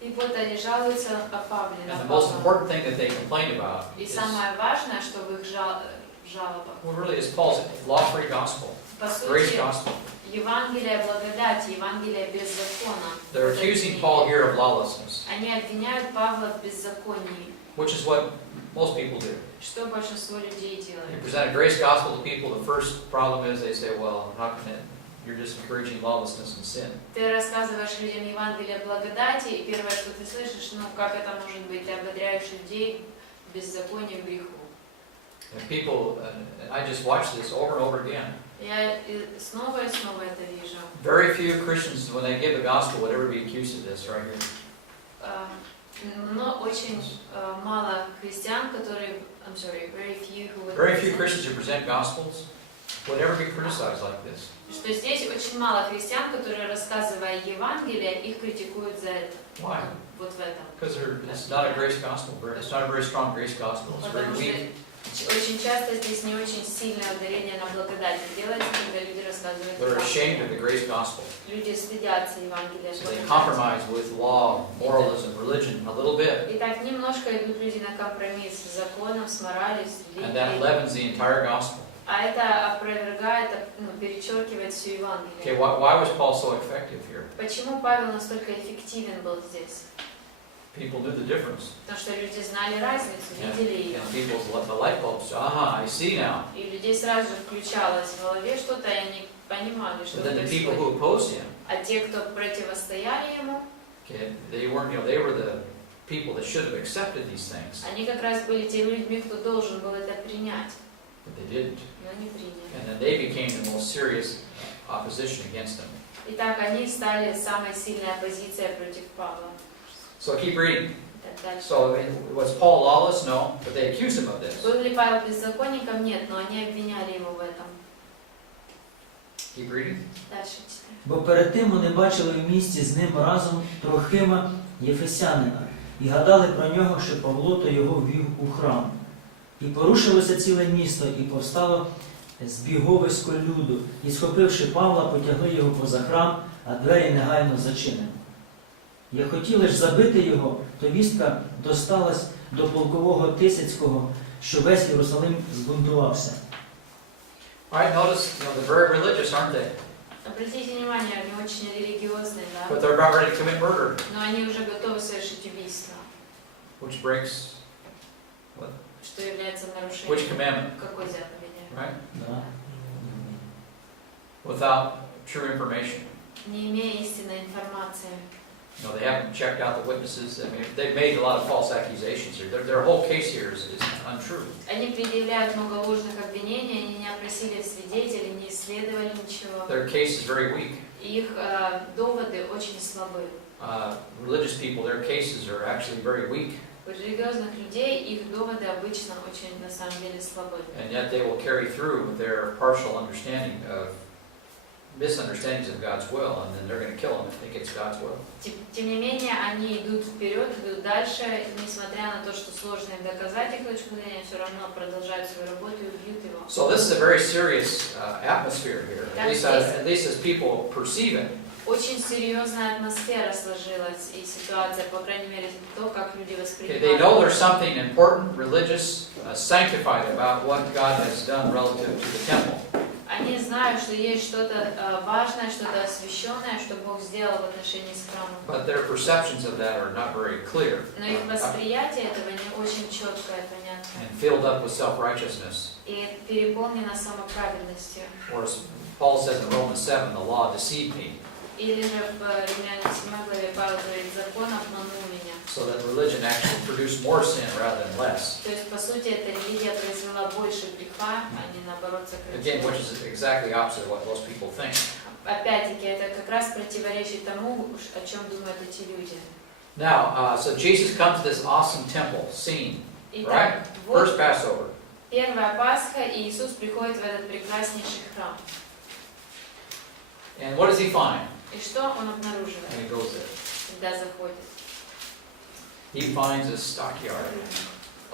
И вот они жалуются о Павле, and на the most Павла. important thing that they complained about И is, самое важное, что в их жалобах, well, really is Paul's law-free gospel, по grace сути, gospel. Евангелие благодати, Евангелие без закона. They're accusing Paul here of lawlessness, Они обвиняют Павла в беззаконии, which is what most people do. что большинство людей You делают. present a grace gospel to people, the first problem is they say, well, how can it? You're just encouraging lawlessness and sin. Ты рассказываешь людям Евангелие благодати, и первое, что ты слышишь, как это может быть, ты ободряешь людей в беззаконии, в греху. And people, and I just watch this over and over again. Я снова и снова это вижу. Very few Christians, when they give the gospel, would ever be accused of this right here. Но очень мало христиан, которые, very few who would Very few Christians who present gospels would ever be criticized like this. Что здесь очень мало христиан, которые, рассказывая Евангелие, их критикуют за это. Why? Вот в этом. Because it's not a grace gospel. It's not a very strong grace gospel. It's very Потому weak. что очень часто здесь не очень сильное ударение на благодати делается, когда люди рассказывают They're ashamed of Евангелие. the grace gospel. Люди стыдятся Евангелия. So they compromise with law, moralism, religion a little bit. И так немножко идут люди на компромисс с законом, с моралью, с And that религией. leavens the entire gospel. А это опровергает, перечеркивает всю Okay, Евангелие. why was Paul so effective here? Почему Павел настолько эффективен был здесь? People knew the difference. Потому что люди знали разницу, видели ее. And people's the light bulbs, I see now. И у людей сразу же включалось в голове что-то, и они понимали, что But then the people происходит. who opposed him, А те, кто противостояли ему, okay, they weren't, they were the people that should have accepted these things, они как раз были теми людьми, кто должен был это принять, but they didn't. но не приняли. And then they became the most serious opposition against him. Итак, они стали самой сильной оппозицией против Павла. So keep reading. Так дальше. So was Paul lawless? No, but they accused him of this. Был ли Павел беззаконником? Нет, но они обвиняли его в этом. Keep reading. Дальше читаем. Бо перед тим вони бачили в місті з ним разом Трохима Єфесянина і гадали про нього, що Павло то його ввів у храм. І порушилося ціле місто, і повстало збіговисько люду, і, схопивши Павла, потягли його поза храм, а двері негайно зачинені. Як хотіли ж забити його, то вістка досталась до полкового Тисяцького, що весь Єрусалим збунтувався. All right, notice, they're very religious, aren't they? Обратите внимание, они очень религиозные, да? But they're about ready to commit murder, Но они уже готовы совершить убийство, which breaks что является нарушением which commandment, какой заповеди? right? Да. Without true information. Не имея истинной информации. They haven't checked out the witnesses. I mean, they've made a lot of false accusations here. Their whole case here is untrue. Они предъявляют много ложных обвинений, они не опросили свидетелей, не исследовали ничего. Their case is very weak. Их доводы очень слабы. Religious people, their cases are actually very weak. У религиозных людей их доводы обычно очень, на самом деле, слабы. And yet they will carry through with their partial understanding of misunderstandings of God's will, and then they're going to kill them if they think it's God's will. Тем не менее, они идут вперед, идут дальше, несмотря на то, что сложно им доказать их точку зрения, все равно продолжают свою работу и убьют его. So this is a very serious atmosphere here, at least as people perceive it. Очень серьезная атмосфера сложилась, и ситуация, по крайней мере, то, как люди Okay, воспринимают. they know there's something important, religious, sanctified about what God has done relative to the temple. Они знают, что есть что-то важное, что-то освященное, что Бог сделал в отношении с храмом. But their perceptions of that are not very clear. Но их восприятие этого не очень четкое, понятное. And filled up with self-righteousness. И переполнено самоправедностью. Or as Paul says in Romans 7, the law deceived me. Или же в Римлянам 7 главе Павел говорит, закон обманул меня. So that religion actually produced more sin rather than less. То есть, по сути, эта религия произвела больше греха, а не наоборот Again, сократила. which is exactly opposite of what most people think. Опять-таки, это как раз противоречит тому, о чем думают эти люди. Now, so Jesus comes to this awesome temple scene, right? Итак, вот First Passover. первая Пасха, и Иисус приходит в этот прекраснейший храм. And what does he find И что он обнаруживает, when he goes there? когда заходит? He finds a stockyard.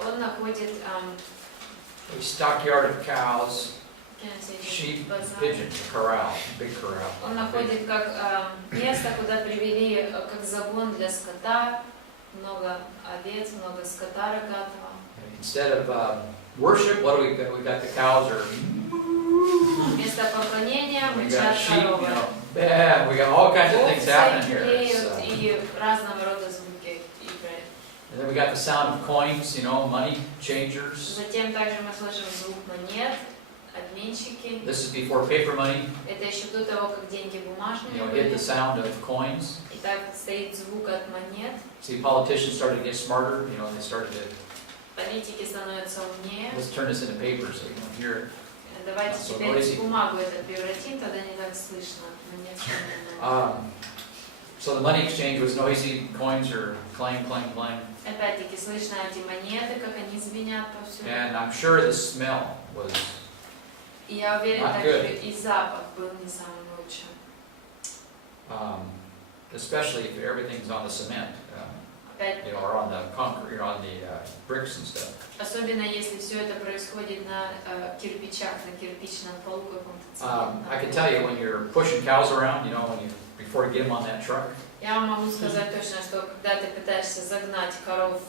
Он находит A stockyard of cows, sheep, базар. pigeons, a corral, big corral. Он находит как место, куда привели как загон для скота, много овец, много скота рогатого. Instead of worship, what do we got? We got the cows are. Вместо поклонения We мычат got sheep, коровы. bad. We got all kinds of things happening here. Овцы блеют и разного рода звуки играют. And then we got the sound of coins, money changers. Затем также мы слышим звук монет, обменщики. This is before paper money. Это еще до того, как деньги бумажные Hit были. the sound of coins. И так стоит звук от монет. See, politicians started to get smarter. They started to. Политики становятся умнее. Let's turn this into paper so you don't hear it. Давайте So теперь noisy. в бумагу это превратим, тогда не так слышно. Монет слышно. So the money exchange was noisy. Coins are clang, clang, clang. Опять-таки слышно эти монеты, как они звенят повсюду. And I'm sure the smell was. И я уверен, Not также good. и запах был не самым лучшим. Especially if everything's on the cement, Опять, or on the concrete, on the bricks and stuff. особенно если все это происходит на кирпичах, на кирпичном полу каком-то. I can tell you when you're pushing cows around, before you get them on that truck. Я вам могу сказать точно, что когда ты пытаешься загнать коров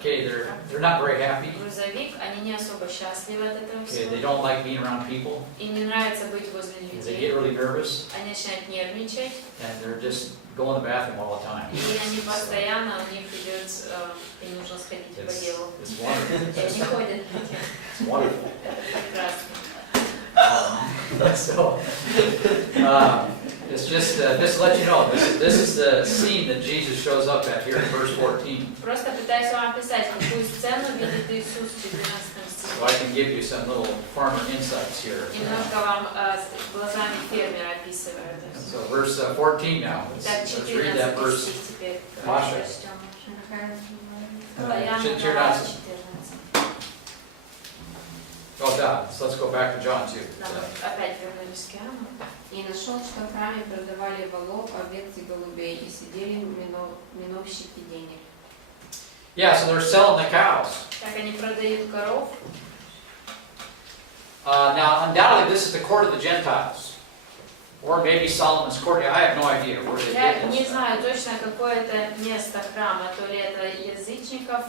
Okay, they're not very happy. в грузовик, они не особо счастливы от этого Okay, they всего. don't like being around people. Им не нравится быть возле They людей. get really nervous, Они начинают нервничать, and they're just going to the bathroom all the time. и они постоянно, у них идет, им нужно сходить по делу. It's wonderful. И они ходят, It's wonderful. это прекрасно. So, it's just to let you know, this is the scene that Jesus shows up at here in verse 14. Просто пытаюсь вам описать, какую сцену видит Иисус в 14 So I стихе. can give you some little farmer insights here. Немножко вам глазами фермера описываю это все. So verse 14 now. Так, Let's read that 14 verse. стих теперь. Маша. Прочтем. Should turn Глава out 14. Oh, God. So let's go back to John 2. Да, мы опять вернулись к Иоанну. И нашел, что в храме продавали волов, овец и голубей, и сидели миновщики денег. Yeah, so they're selling the cows. Так они продают коров. Now, undoubtedly, this is the court of the Gentiles. Or maybe Solomon's court. I have no idea where they Я did не this. знаю точно, какое это место храма, то ли это язычников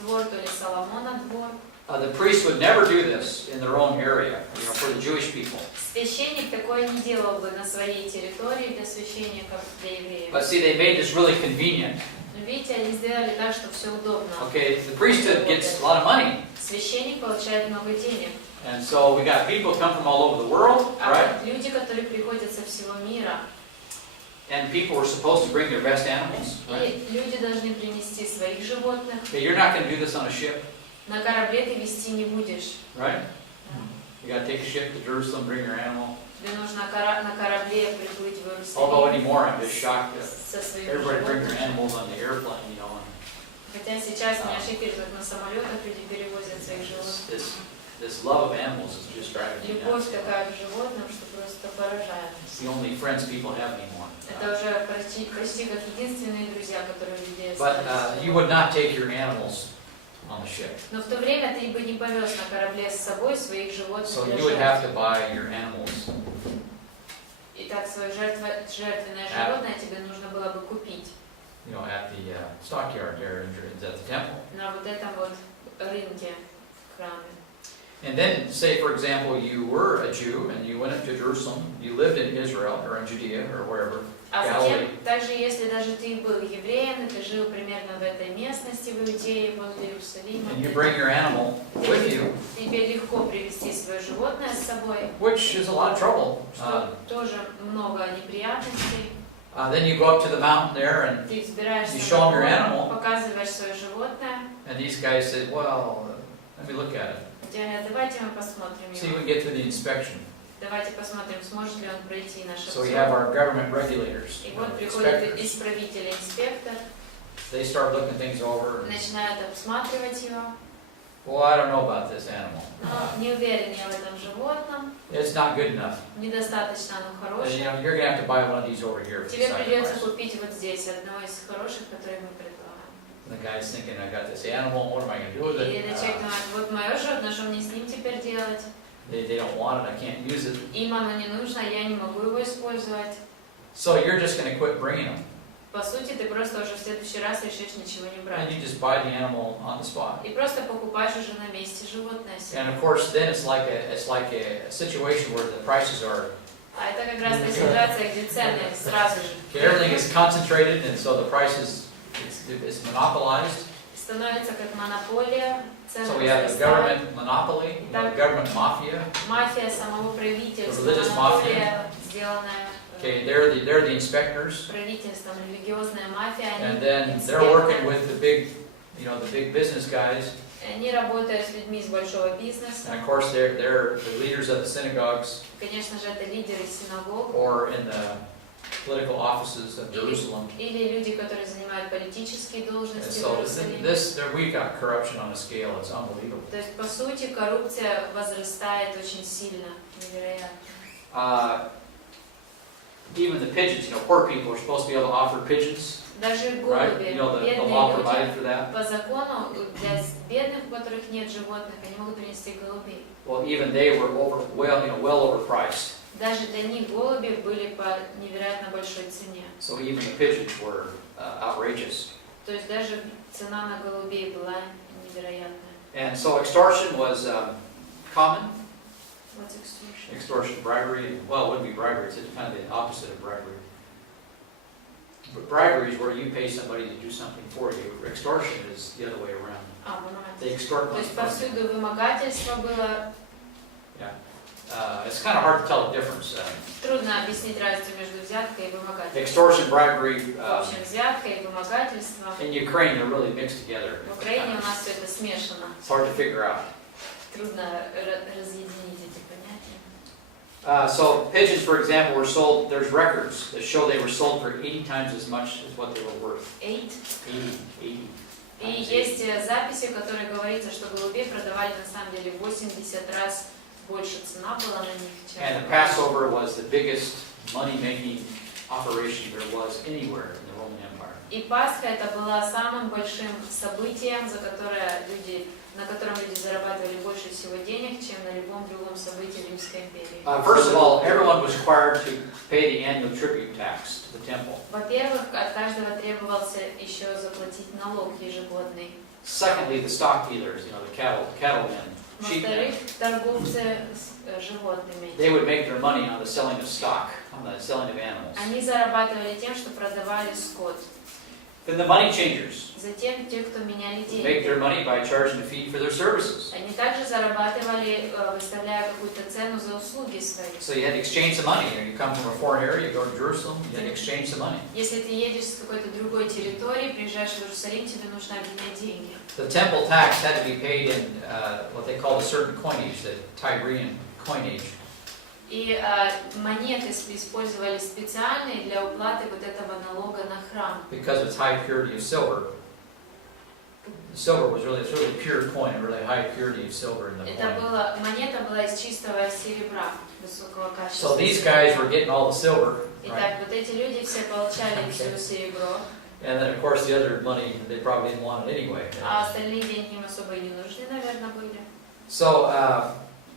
двор, то ли Соломона двор. The priests would never do this in their own area, for the Jewish people. Священник такое не делал бы на своей территории для священников, для евреев. But see, they made this really convenient. Но видите, они сделали так, что все удобно. Okay, the priesthood gets a lot of money. Священник получает много денег. And so we got people come from all over the world, А right? вот люди, которые приходят со всего мира, And people were supposed to bring their best animals, right? и люди должны принести своих животных. Okay, you're not going to do this on a ship, На корабле ты везти не будешь. right? You got to take a ship to Jerusalem, bring your animal. Тебе нужно на корабле приплыть в Although Иерусалим anymore, I'm just shocked that со своими everybody bring their животными. animals on the airplane, and Хотя сейчас меня шокирует, как на самолетах люди перевозят своих животных. this love of animals is just driving me Любовь nuts. такая к животным, что просто поражает. It's the only friends people have anymore. Это уже почти как единственные друзья, которые у людей But остались. you would not take your animals on the ship. Но в то время ты бы не повез на корабле с собой своих животных So для you would have жертв. to buy your animals Итак, свое жертвенное животное тебе нужно было бы купить at the stockyard there at the temple. на вот этом вот рынке в храме. And then, say for example, you were a Jew and you went up to Jerusalem, you lived in Israel or in Judea or wherever, А Galilee. затем, также если даже ты был евреем, и ты жил примерно в этой местности, в Иудее, возле Иерусалима, and you bring your animal with you, тебе легко привезти свое животное с собой, which is a lot of trouble. что тоже много неприятностей. Then you go up to the mountain there, and Ты взбираешься You show 'em your на animal. гору, показываешь свое животное, these guys said, well, let me look at it. тебе говорят, давайте мы посмотрим See if we его. get to the inspection. Давайте посмотрим, сможет ли он пройти наш So we обзор. have our government regulators, И вот приходит inspectors. исправитель, инспектор, They start looking things over. начинает обсматривать его. Well, I don't know about this animal. Но не уверен я в этом животном, It's not good enough. недостаточно оно You хорошее. know, you're going to have to buy one of these over here for Тебе придется sacrifice. купить вот здесь одного из хороших, которые мы предлагаем. And the guy's thinking, I got this animal, what am I going to do with И it? этот человек думает, вот мое животное, что мне с ним теперь делать? They don't want it, I can't use it. Им оно не нужно, я не могу его использовать. So you're just going to quit bringing them. По сути, ты просто уже в следующий раз решишь ничего не And брать. you just buy the animal on the spot. И просто покупаешь уже на месте животное себе. And of course, then it's like a situation where the prices are, А это как раз та ситуация, где цены сразу же everything is concentrated, and so the prices, it's monopolized. становится как монополия, цены So we have the возрастают. government monopoly, the government mafia. Мафия самого правительства, Religious монополия, сделанная Okay, they're the inspectors. правительством, религиозная мафия, And они then they're working инспекторы. with the big business guys. Они работают с людьми из большого бизнеса. And of course, they're the leaders of the synagogues Конечно же, это лидеры синагог or in the political offices of Jerusalem. или люди, которые занимают политические And должности в so Иерусалиме. we've got corruption on a scale that's unbelievable. То есть, по сути, коррупция возрастает очень сильно, невероятно. Even the pigeons, poor people are supposed to be able to offer pigeons, Даже right? голуби, The бедные law люди, provided for that. по закону, для бедных, у которых нет животных, они могут принести голубей. Well, even they were well overpriced. Даже для них голуби были по невероятно большой цене. So even the pigeons were outrageous. То есть даже цена на голубей была невероятная. And so extortion was common. What's extortion? Extortion, bribery, well, it wouldn't be bribery, it's kind of the opposite of bribery. But bribery is where you pay somebody to do something for you. Extortion is the other way around. They extort То money есть from you. повсюду вымогательство было. It's kind of hard to tell the difference. Трудно объяснить разницу между взяткой и вымогательством. Extortion, bribery, В общем, взятка и вымогательство. in Ukraine, they're really mixed together. В Украине у нас все это смешано. It's hard to figure out. Трудно разъединить эти понятия. So pigeons, for example, were sold, there's records that show they were sold for 80 times as much as what they were worth. 8. 80. И есть записи, в которых говорится, что голубей продавали на самом деле 80 раз больше цена была на них, чем... And the Passover was the biggest money-making operation there was anywhere in the Roman Empire. И Пасха это была самым большим событием, на котором люди зарабатывали больше всего денег, чем на любом другом событии Римской империи. First of all, everyone was required to pay the annual tribute tax to the temple. Во-первых, от каждого требовался еще заплатить налог ежегодный. Secondly, the stock dealers, the cattlemen, sheepmen, Во-вторых, торговцы с животными. they would make their money on the selling of stock, on the selling of animals. Они зарабатывали тем, что продавали скот. Then the money changers Затем те, кто меняли would make деньги. their money by charging a fee for their services. Они также зарабатывали, выставляя какую-то цену за услуги свои. So you had to exchange the money. You come from a foreign area, you go to Jerusalem, you had to exchange the money. Если ты едешь с какой-то другой территории, приезжаешь в Иерусалим, тебе нужно обменять деньги. The temple tax had to be paid in what they called a certain coinage, the Tyrian coinage. И монеты использовали специальные для уплаты вот этого налога на храм. Because of its high purity of silver. silver was really, it's really pure coin, a really high purity of silver in the coin. Монета была из чистого серебра, высокого качества. So these guys were getting all the silver, Итак, right? вот эти люди все получали все серебро, And then of course the other money, they probably didn't want it anyway. а остальные деньги им особо и не нужны, наверное, были. So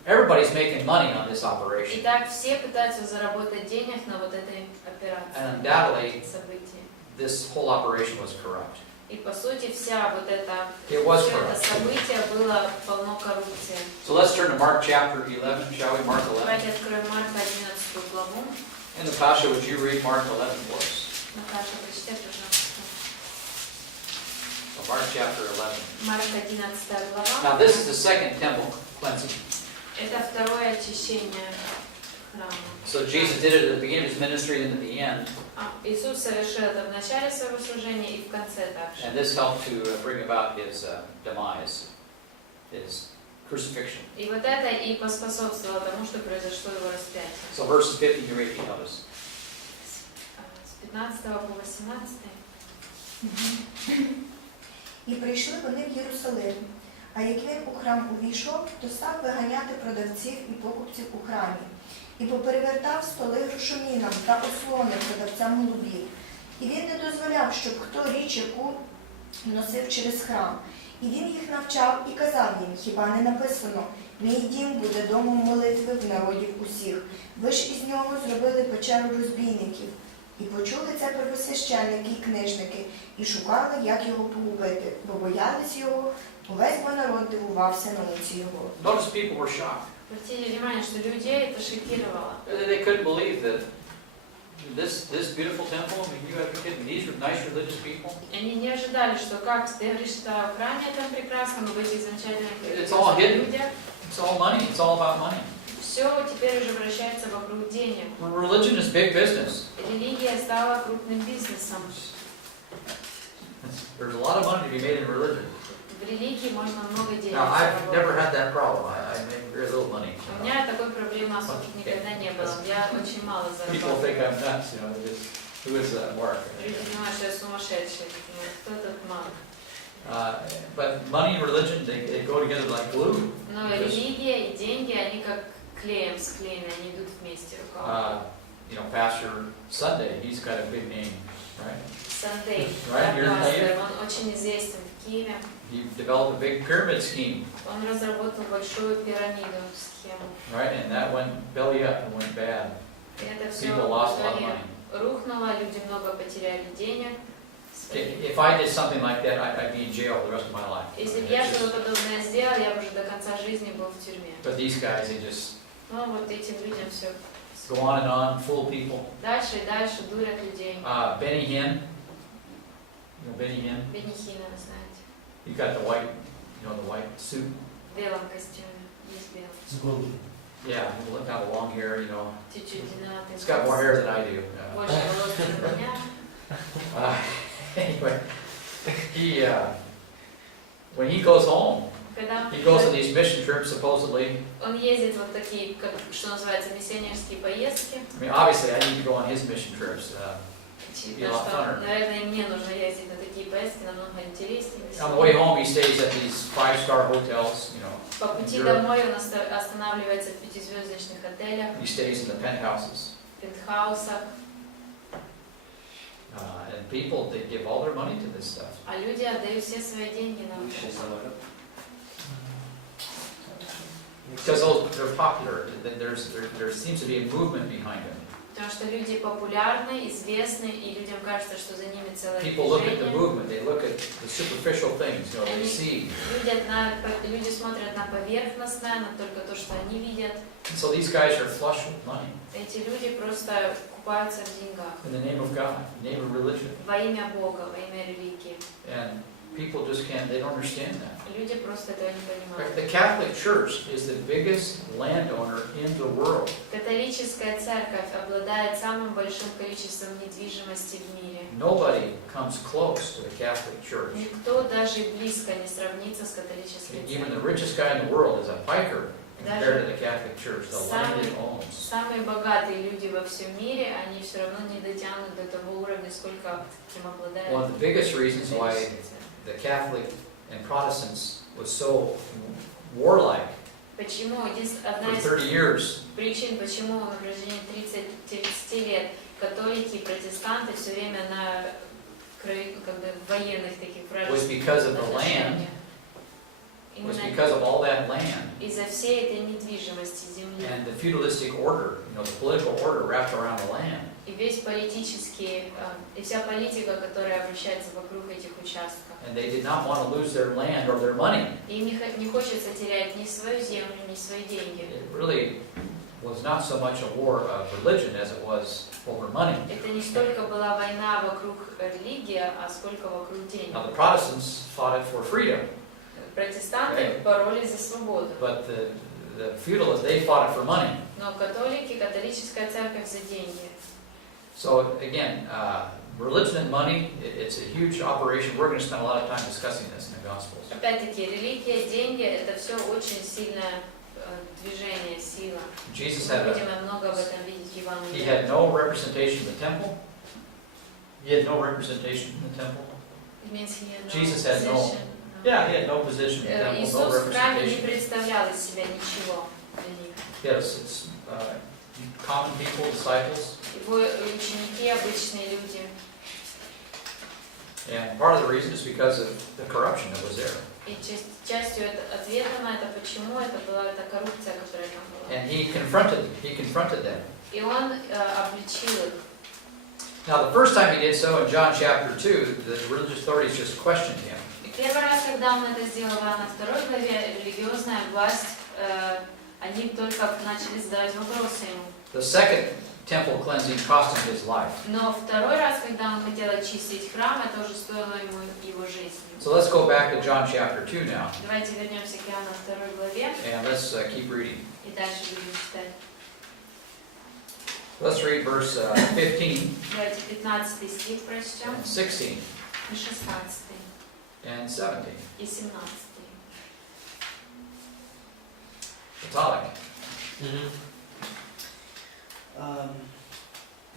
everybody's making money on this operation. Итак, все пытаются заработать денег на вот этой операции, And undoubtedly, событии. this whole operation was corrupt. И по сути все это corrupt. событие было полно коррупции. So let's turn to Mark chapter 11, shall we? Mark 11. Давайте откроем Марка 11 главу. And Natasha, would you read Mark 11 for us? Наташа, прочитай, пожалуйста. So Mark chapter 11. Марк 11 глава. Now this is the second temple cleansing. Это второе очищение храма. So Jesus did it at the beginning of his ministry and at the end. Иисус совершил это в начале своего служения и в конце также. And this helped to bring about his demise, his crucifixion. И вот это и поспособствовало тому, что произошло его распятие. So verses 15 through 18, notice. З 15 по 18. І прийшли вони в Єрусалим. А як він у храм увійшов, то став виганяти продавців і покупців у храмі. І поперевертав столи грошомінам та ослони продавцям голубів. І він не дозволяв, щоб хто річ, яку носив через храм. І він їх навчав і казав їм: хіба не написано: мій дім буде домом молитви в народів усіх. Ви ж із нього зробили печеру розбійників. І почули це первосвященники і книжники, і шукали, як його погубити, бо боялись його, увесь бо народ дивувався науці його. Notice people were shocked. Обратите внимание, что людей это шокировало. They couldn't believe that this beautiful temple, I mean, you have to get, these are nice religious people. Они не ожидали, что как ты говоришь, что в храме там прекрасно, но в этих замечательных It's all hidden. людях It's all money. It's all about money. все теперь уже вращается вокруг денег. Religion is big business. Религия стала крупным бизнесом. There's a lot of money to be made in religion. В религии можно много денег Now, I've заработать. never had that problem. I make very little money. У меня такой проблемы особо никогда не было. Я очень мало People think зарабатываю. I'm nuts, you know. Who is that Mark? Люди думают, что я сумасшедший. Ну, кто этот Марк? But money and religion, they go together like glue. Но религия и деньги, они как клеем склеены, они идут вместе рукава. You know, Pastor Sunday, he's got a big name, right? Сандей, Right, you're in пастор, он очень известен в Киеве. He developed a big pyramid scheme, Он разработал большую пирамиду, схему. right? And that went belly up and went bad. И это все People lost a lot of money. рухнуло, люди много потеряли денег. If I did something like that, I'd be in jail the rest of my life. Если бы я что-то подобное сделал, я бы уже до конца жизни был в тюрьме. But these guys, they just Но вот этим людям все go on, fool people. дальше и дальше дурят людей. Benny Hinn, you know Benny Hinn? Бенихина, вы знаете, He got the white, you know, the white suit. в белом костюме, есть белый. З голубом. Yeah, he looked kind of long hair, you know. Чуть-чуть длинноватый. He's got more hair than I do. Больше волос, чем у меня. Anyway, he when he goes home, Когда he goes on these mission trips supposedly. он ездит вот такие, как, что называется, миссионерские поездки. I mean, obviously, I need to go on his mission trips. Очевидно, be a lot что, funner. наверное, и мне нужно ездить на такие поездки, намного интереснее. On the way home, he stays at these 5-star hotels, you know. По пути Europe. домой он останавливается в 5-звездочных отелях, He stays in the penthouses. в пентхаусах, And people, they give all their money to this stuff. а люди отдают все свои деньги на это. Because they're popular. There seems to be a movement behind them. Потому что люди популярны, известны, и людям кажется, что за ними целое People look at the движение. movement. They look at the superficial things. You know, they see. Люди смотрят на поверхностное, на только то, что они видят. And so these guys are flush with money Эти люди просто купаются в деньгах in the name of God, in the name of religion. во имя Бога, во имя религии. And people just can't. They don't understand that. Люди просто этого не понимают. The Catholic Church is the biggest landowner in the world. Католическая церковь обладает самым большим количеством недвижимости в мире. Nobody comes close to the Catholic Church. Никто даже и близко не сравнится с католической Even the церковью. richest guy in the world is a piker compared to the Catholic Church, the land Самый- it owns. Самые богатые люди во всем мире, они все равно не дотянут до того уровня, сколько кем обладает One of the biggest reasons why католическая церковь. the Catholic and Protestants was so warlike Почему? Одна for из 30 years. причин, почему на протяжении 30 лет католики и протестанты все время на краю, как бы, военных таких Was because of the land. Was because of all that land. Из-за всей этой недвижимости земли. And the feudalistic order, the political order wrapped around the land. И весь политический, и вся политика, которая обращается вокруг этих участков. And they did not want to lose their land or their money. И им не хочется терять ни свою землю, ни свои деньги. It really was not so much a war of religion as it was over money. Это не столько была война вокруг религии, а сколько вокруг денег. Now the Protestants fought it for freedom. Протестанты боролись за свободу. But the feudalists, they fought it for money. Но католики, католическая церковь за деньги. So again, religion and money, it's a huge operation. We're going to spend a lot of time discussing this in the Gospels. Опять-таки, религия, деньги, это все очень сильное движение, сила. Jesus Мы had будем много об этом видеть в he Евангелии. had no representation in the temple. He had no representation in the temple. Jesus had no. Yeah, he had no position in the temple, no Иисус в храме не representation. представлял из себя ничего для них. Yes, it's common people, disciples. Его ученики, обычные люди. And part of the reason is because of the corruption that was there. И частью ответа на это, почему это была эта коррупция, которая там была. And he confronted them. И он обличил их. Now, the first time he did so in John chapter 2, the religious authorities just questioned him. И первый раз, когда он это сделал в Иоанна 2 главе, религиозная власть, они только начали задавать вопросы ему. The second temple cleansing cost him his life. Но второй раз, когда он хотел очистить храм, это уже стоило ему его жизни. So let's go back to John chapter 2 now. Давайте вернемся к Иоанна 2 главе And let's keep reading. и дальше будем читать. Let's read verse 15 Давайте 15 стих прочтем, and 16 и 16, and 17. и 17. Italic.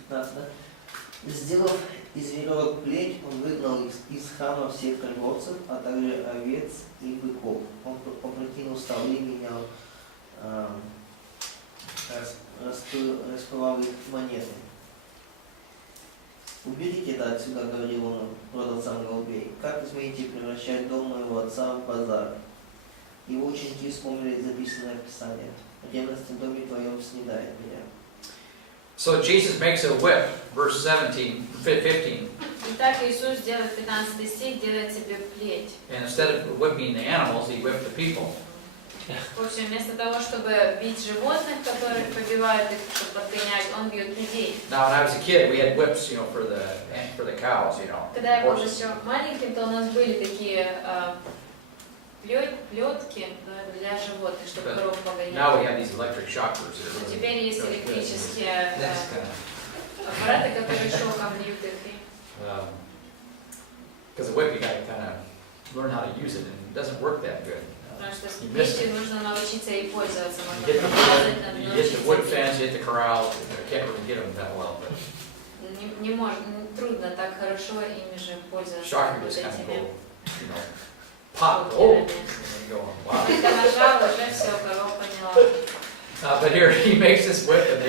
15, да? Сделав из веревок плеть, он выгнал из храма всех торговцев, а также овец и быков. Он опрокинул столы, менял, распылал их монеты. «Уберите это отсюда», — говорил он продавцам голубей. «Как вы смеете превращать дом моего отца в базар?» Его ученики вспомнили записанное в Писании: «Ревность в доме твоем снедает меня». So Jesus makes a whip, verse 15. Итак, Иисус делает 15 стих, делает себе плеть. And instead of whipping the animals, he whipped the people. В общем, вместо того, чтобы бить животных, которых побивают их, чтобы подгонять, он бьет людей. Now, when I was a kid, we had whips, for the cows, Когда я был horses. еще маленьким, то у нас были такие плетки для животных, чтобы коров Now we погонять. have these electric shockers. Но теперь есть really good. электрические That's kinda- аппараты, которые шоком бьют их. Because the whip, you got to kind of learn how to use it, and it doesn't work that good. Потому что с You miss it. плетью нужно научиться ей пользоваться. You Можно hit промазать, там, you hit the wood научиться. fence, you hit the corral. I can't really get them that well, but Трудно так хорошо ими же пользоваться. shocker вот just kind of этими go, pop, oh, and then go, wow. Только нажал, уже все, корова поняла. But here he makes this whip, and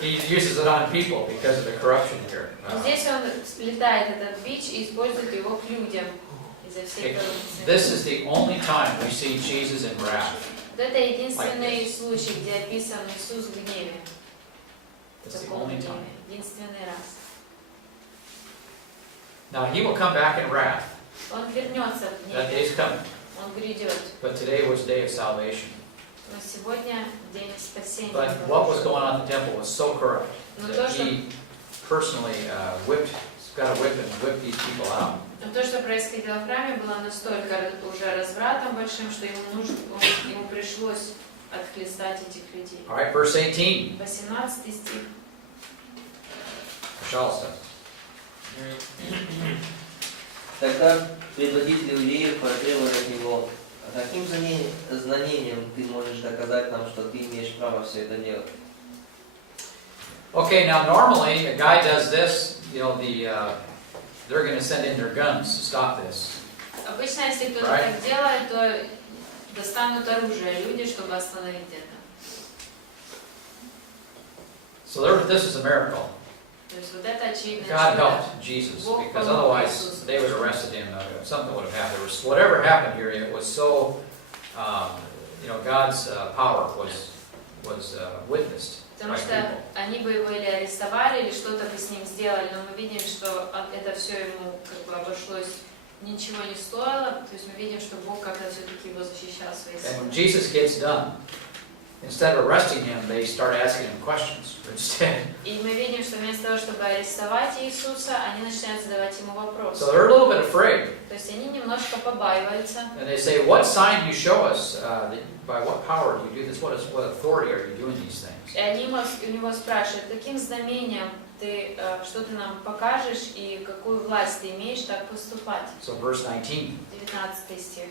he uses it on people because of the corruption here. Здесь он сплетает этот бич и использует его к людям из-за всей коррупции. This is the only time we see Jesus in wrath. Вот это единственный случай, где описан Иисус в гневе. В It's the таком only гневе. time. Единственный раз. Now he will come back in wrath. Он вернется в That гневе. day's coming. Он грядет. But today was the day of salvation. Но сегодня день спасения. But what was going on at the temple was so corrupt Но то, that что he personally got a whip and whipped these people out. Но то, что происходило в храме, было настолько уже развратом большим, что ему пришлось отхлестать этих людей. All right, verse 18. 18 стих. Пожалуйста. Тогда предводитель иудеев потребовал от него: «А каким знамением ты можешь доказать нам, что ты имеешь право все это делать?» Okay, now normally a guy does this, they're going to send in their guns to stop this. обычно, если кто-то Right. так делает, то достанут оружие люди, чтобы остановить это. So this is a miracle. То есть вот это очевидно God чудо. helped Jesus, because otherwise they would have arrested him. Something would have happened. Whatever happened here, it was so, God's power was witnessed by Потому что people. они бы его или арестовали, или что-то бы с ним сделали, но мы видим, что это все ему как бы обошлось, ничего не стоило. То есть мы видим, что Бог как-то все-таки его защищал своей And when силой. Jesus gets done, instead of arresting him, they start asking him questions instead. И мы видим, что вместо того, чтобы арестовать Иисуса, они начинают задавать ему вопросы. So they're a little bit afraid. То есть они немножко побаиваются. And they say, what sign do you show us? By what power do you do this? What authority are you doing these things? И они у него спрашивают, каким знамением что ты нам покажешь и какую власть ты имеешь так поступать? So verse 19. 19 стих.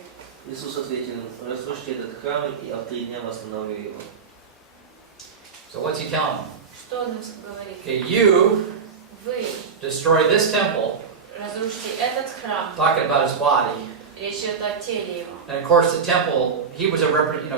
Иисус ответил: разрушите этот храм, и в 3 дня восстановлю его. So what's he telling them? Что он им говорит? Okay, you Вы destroy this temple, разрушите этот храм. talking about his body. Речь идет о теле его. And of course, the temple, he was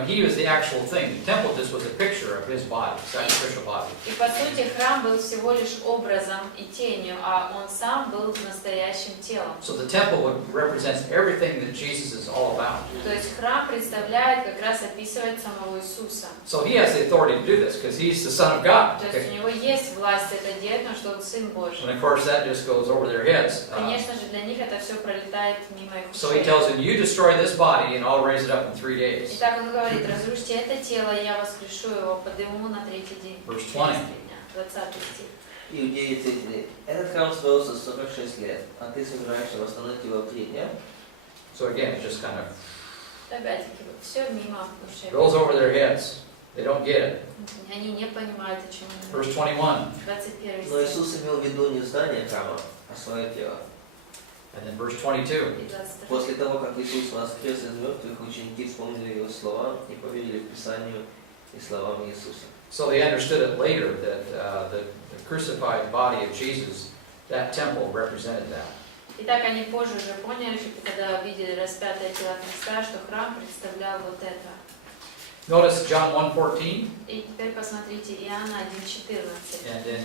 he was the actual thing. The temple just was a picture of his body, sacrificial body. И по сути храм был всего лишь образом и тенью, а он сам был настоящим телом. So the temple represents everything that Jesus is all about. То есть храм представляет, как раз описывает самого Иисуса. So he has the authority to do this because he's the Son of God. То есть у него есть власть это делать, но что он Сын Божий. And of course, that just goes over their heads. Конечно же, для них это все пролетает мимо их So he ушей. tells them, you destroy this body and I'll raise it up in 3 days. Итак, он говорит, разрушьте это тело, и я воскрешу его, подниму на 3-й день. Verse Через 20. 3 дня. 20 стих. Иудеи ответили: этот храм строился 46 лет, а ты собираешься восстановить его в 3 дня? So again, it just kind of Опять-таки, все мимо ушей. goes over their heads. They don't get it. Они не понимают, о чем он Verse говорит. 21. 21 Но стих Иисус имел в виду не здание храма, а свое тело. And then verse 22. и 22. После того, как Иисус воскрес из мертвых, ученики вспомнили его слова и поверили в Писанию и словам Иисуса. So they understood it later that the crucified body of Jesus, that temple represented that. Итак, они позже уже поняли, что когда видели распятое тело Христа, что храм представлял вот это. Notice John 1:14. И теперь посмотрите Иоанна 1:14. And then,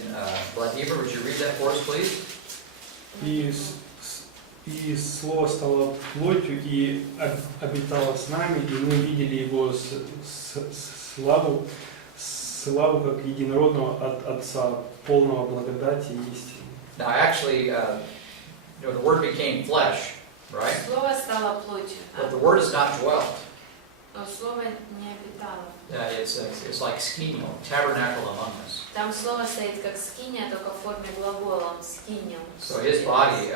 Vladimir, would you read that for us, please? И Слово стало плотью и обитало с нами, и мы видели Его славу как единородного от Отца, полного благодати и истины. Now, actually, the Word became flesh, right? Слово стало плотью, But the Word is not dwelt. но Слово не обитало. It's like skino, tabernacle among us. Там Слово стоит как скиния, только в форме глагола, он скинял. So His body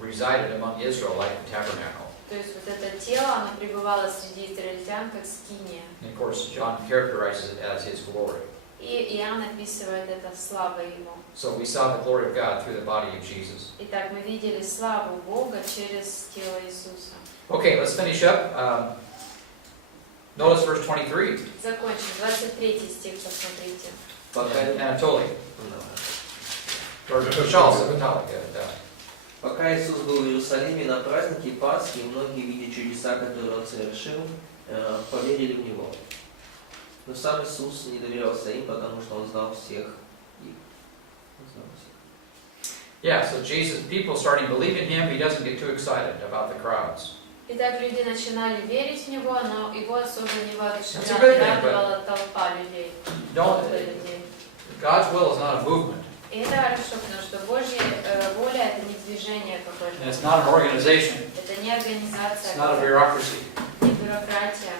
resided among Israel like a tabernacle. То есть вот это тело, оно пребывало среди израильтян как скиния. And of course, John characterizes it as His glory. И Иоанн описывает это славой Его. So we saw the glory of God through the body of Jesus. Итак, мы видели славу Бога через тело Иисуса. Okay, let's finish up. Notice verse 23. Закончим. 23 стих, посмотрите. Anatoly. Or Charles, да. Пока Иисус был в Иерусалиме на празднике Пасхи, многие, видя чудеса, которые Он совершил, поверили в Него. Но сам Иисус не доверялся им, потому что Он знал всех их. Yeah, so Jesus, people starting to believe in Him, He doesn't get too excited about the crowds. Итак, люди начинали верить в Него, но Его особо не That's a воодушевляла, good не thing, but- радовала толпа людей. Don't, Толпа людей. God's will is not a movement, И это хорошо, потому что Божья воля – это не движение and какое-то. it's not an organization, Это не организация, it's not a какая-то, bureaucracy. не бюрократия.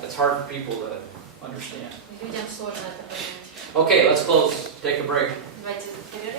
That's hard for people to understand. Людям сложно это понять. Okay, let's close. Take a break. Давайте перерыв.